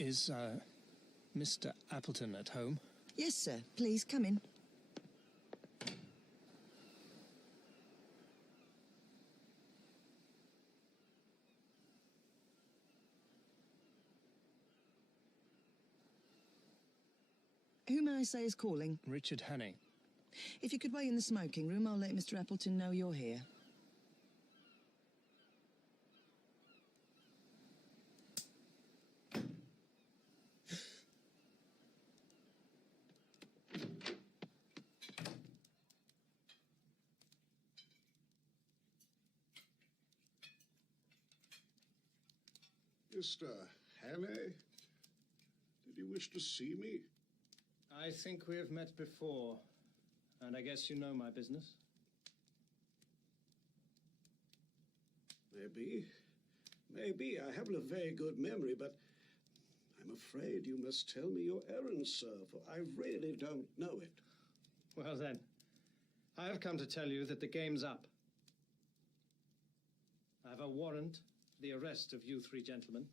Is, Mr. Appleton at home? Yes, sir. Please, come in. Who may I say is calling? Richard Hannay. If you could wait in the smoking room, I'll let Mr. Appleton know you're here. Mr. Hannay, did you wish to see me? I think we have met before, and I guess you know my business. Maybe. Maybe. I haven't a very good memory, but I'm afraid you must tell me your errand, sir, for I really don't know it. Well, then, I have come to tell you that the game's up. I have a warrant for the arrest of you three gentlemen.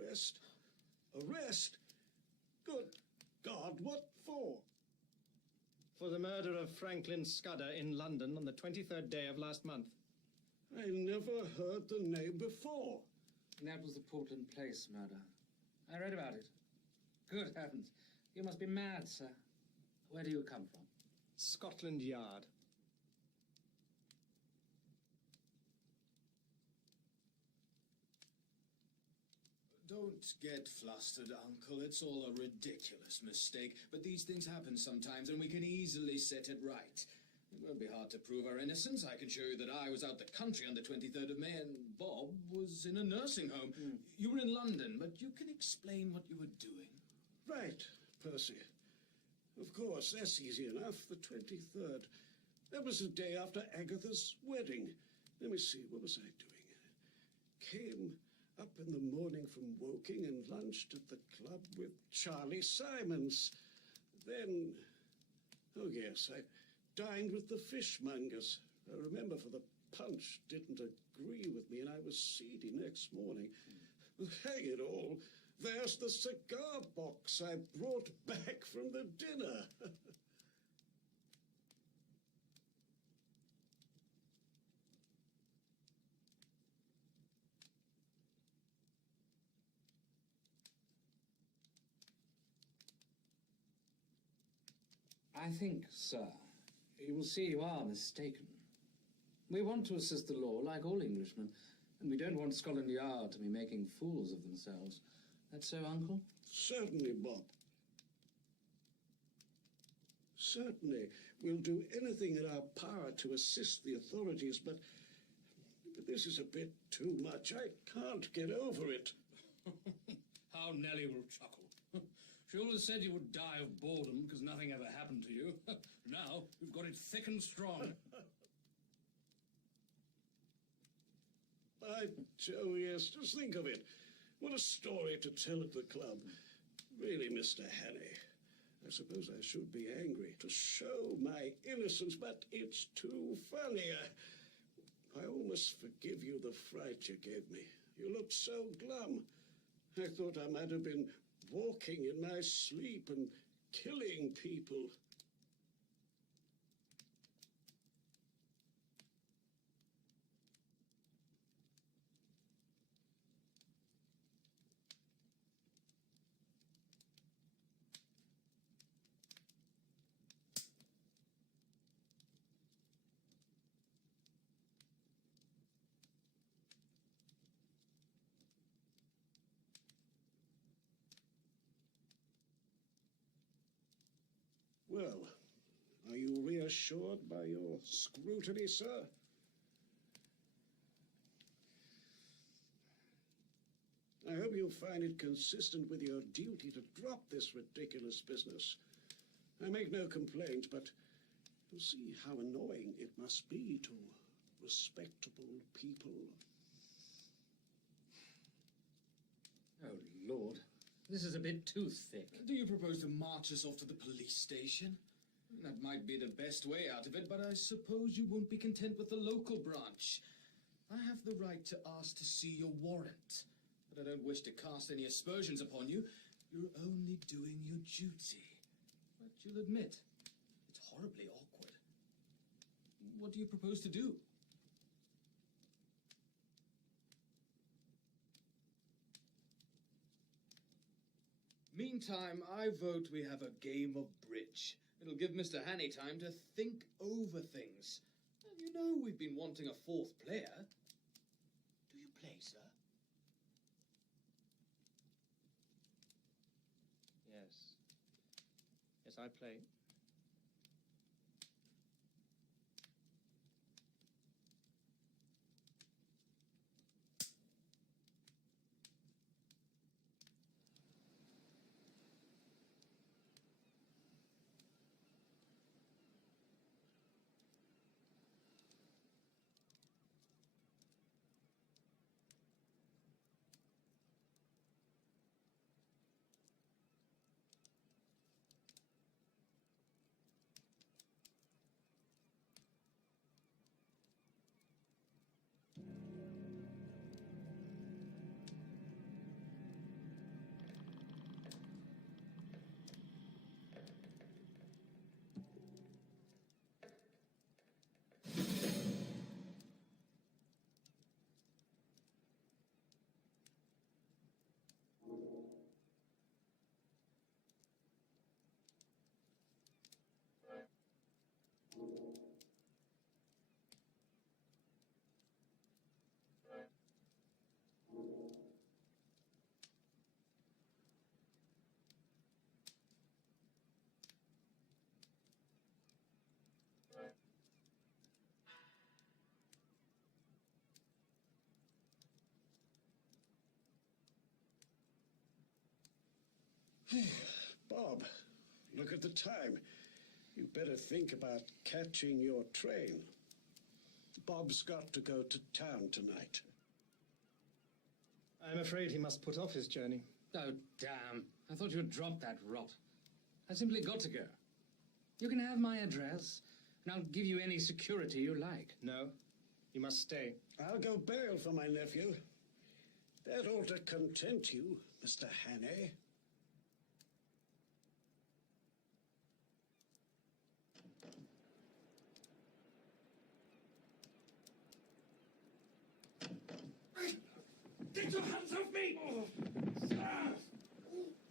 Arrest? Arrest? Good God, what for? For the murder of Franklin Scudder in London on the 23rd day of last month. I never heard the name before. And that was the Portland Place murder. I read about it. Good heavens. You must be mad, sir. Where do you come from? Scotland Yard. Don't get flustered, Uncle. It's all a ridiculous mistake. But these things happen sometimes, and we can easily set it right. It won't be hard to prove our innocence. I can show you that I was out the country on the 23rd of May, and Bob was in a nursing home. You were in London, but you can explain what you were doing. Right, Percy. Of course, that's easy enough. The 23rd. That was the day after Agatha's wedding. Let me see, what was I doing? Came up in the morning from Woking and lunched at the club with Charlie Simons. Then, oh yes, I dined with the fishmongers. I remember, for the punch didn't agree with me and I was seedy next morning. Hang it all, there's the cigar box I brought back from the dinner. I think, sir, you will see you are mistaken. We want to assist the law like all Englishmen, And we don't want Scotland Yard to be making fools of themselves. That's so, Uncle? Certainly, Bob. Certainly. We'll do anything in our power to assist the authorities, but this is a bit too much. I can't get over it. How Nellie will chuckle. She always said you would die of boredom because nothing ever happened to you. Now you've got it thick and strong. By Jove, yes, just think of it. What a story to tell at the club. Really, Mr. Hannay, I suppose I should be angry to show my innocence, but it's too funny. I almost forgive you the fright you gave me. You looked so glum. I thought I might have been walking in my sleep and killing people. Well, are you reassured by your scrutiny, sir? I hope you'll find it consistent with your duty to drop this ridiculous business. I make no complaint, but you'll see how annoying it must be to respectable people. Oh, Lord. This is a bit too thick. Do you propose to march us off to the police station? That might be the best way out of it, but I suppose you won't be content with the local branch. I have the right to ask to see your warrant, but I don't wish to cast any aspersions upon you. You're only doing your duty. But you'll admit, it's horribly awkward. What do you propose to do? Meantime, I vote we have a game of bridge. It'll give Mr. Hannay time to think over things. And you know we've been wanting a fourth player. Do you play, sir? Yes. Yes, I play. Bob, look at the time. You better think about catching your train. Bob's got to go to town tonight. I'm afraid he must put off his journey. Oh, damn. I thought you'd drop that rot. I simply got to go. You can have my address, and I'll give you any security you like. No, you must stay. I'll go bail for my nephew. That ought to content you, Mr. Hannay. Get your hands off me!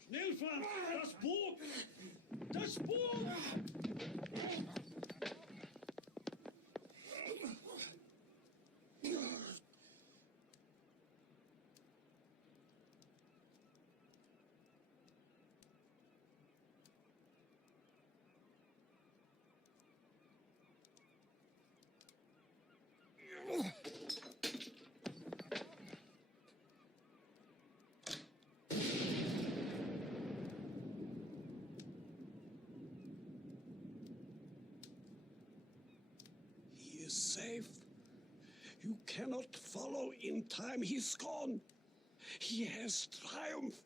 Schnell, Franz! Das Boot! Das Boot! In time he's gone. He has triumphed.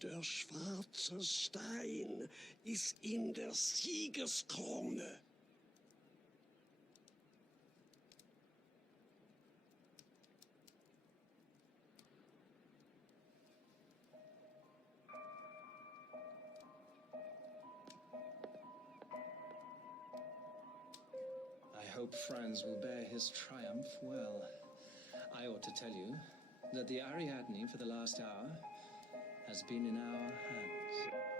Der schwarze Stein ist in der Siegeskrone. I hope Franz will bear his triumph well. I ought to tell you that the Ariadne for the last hour has been in our hands.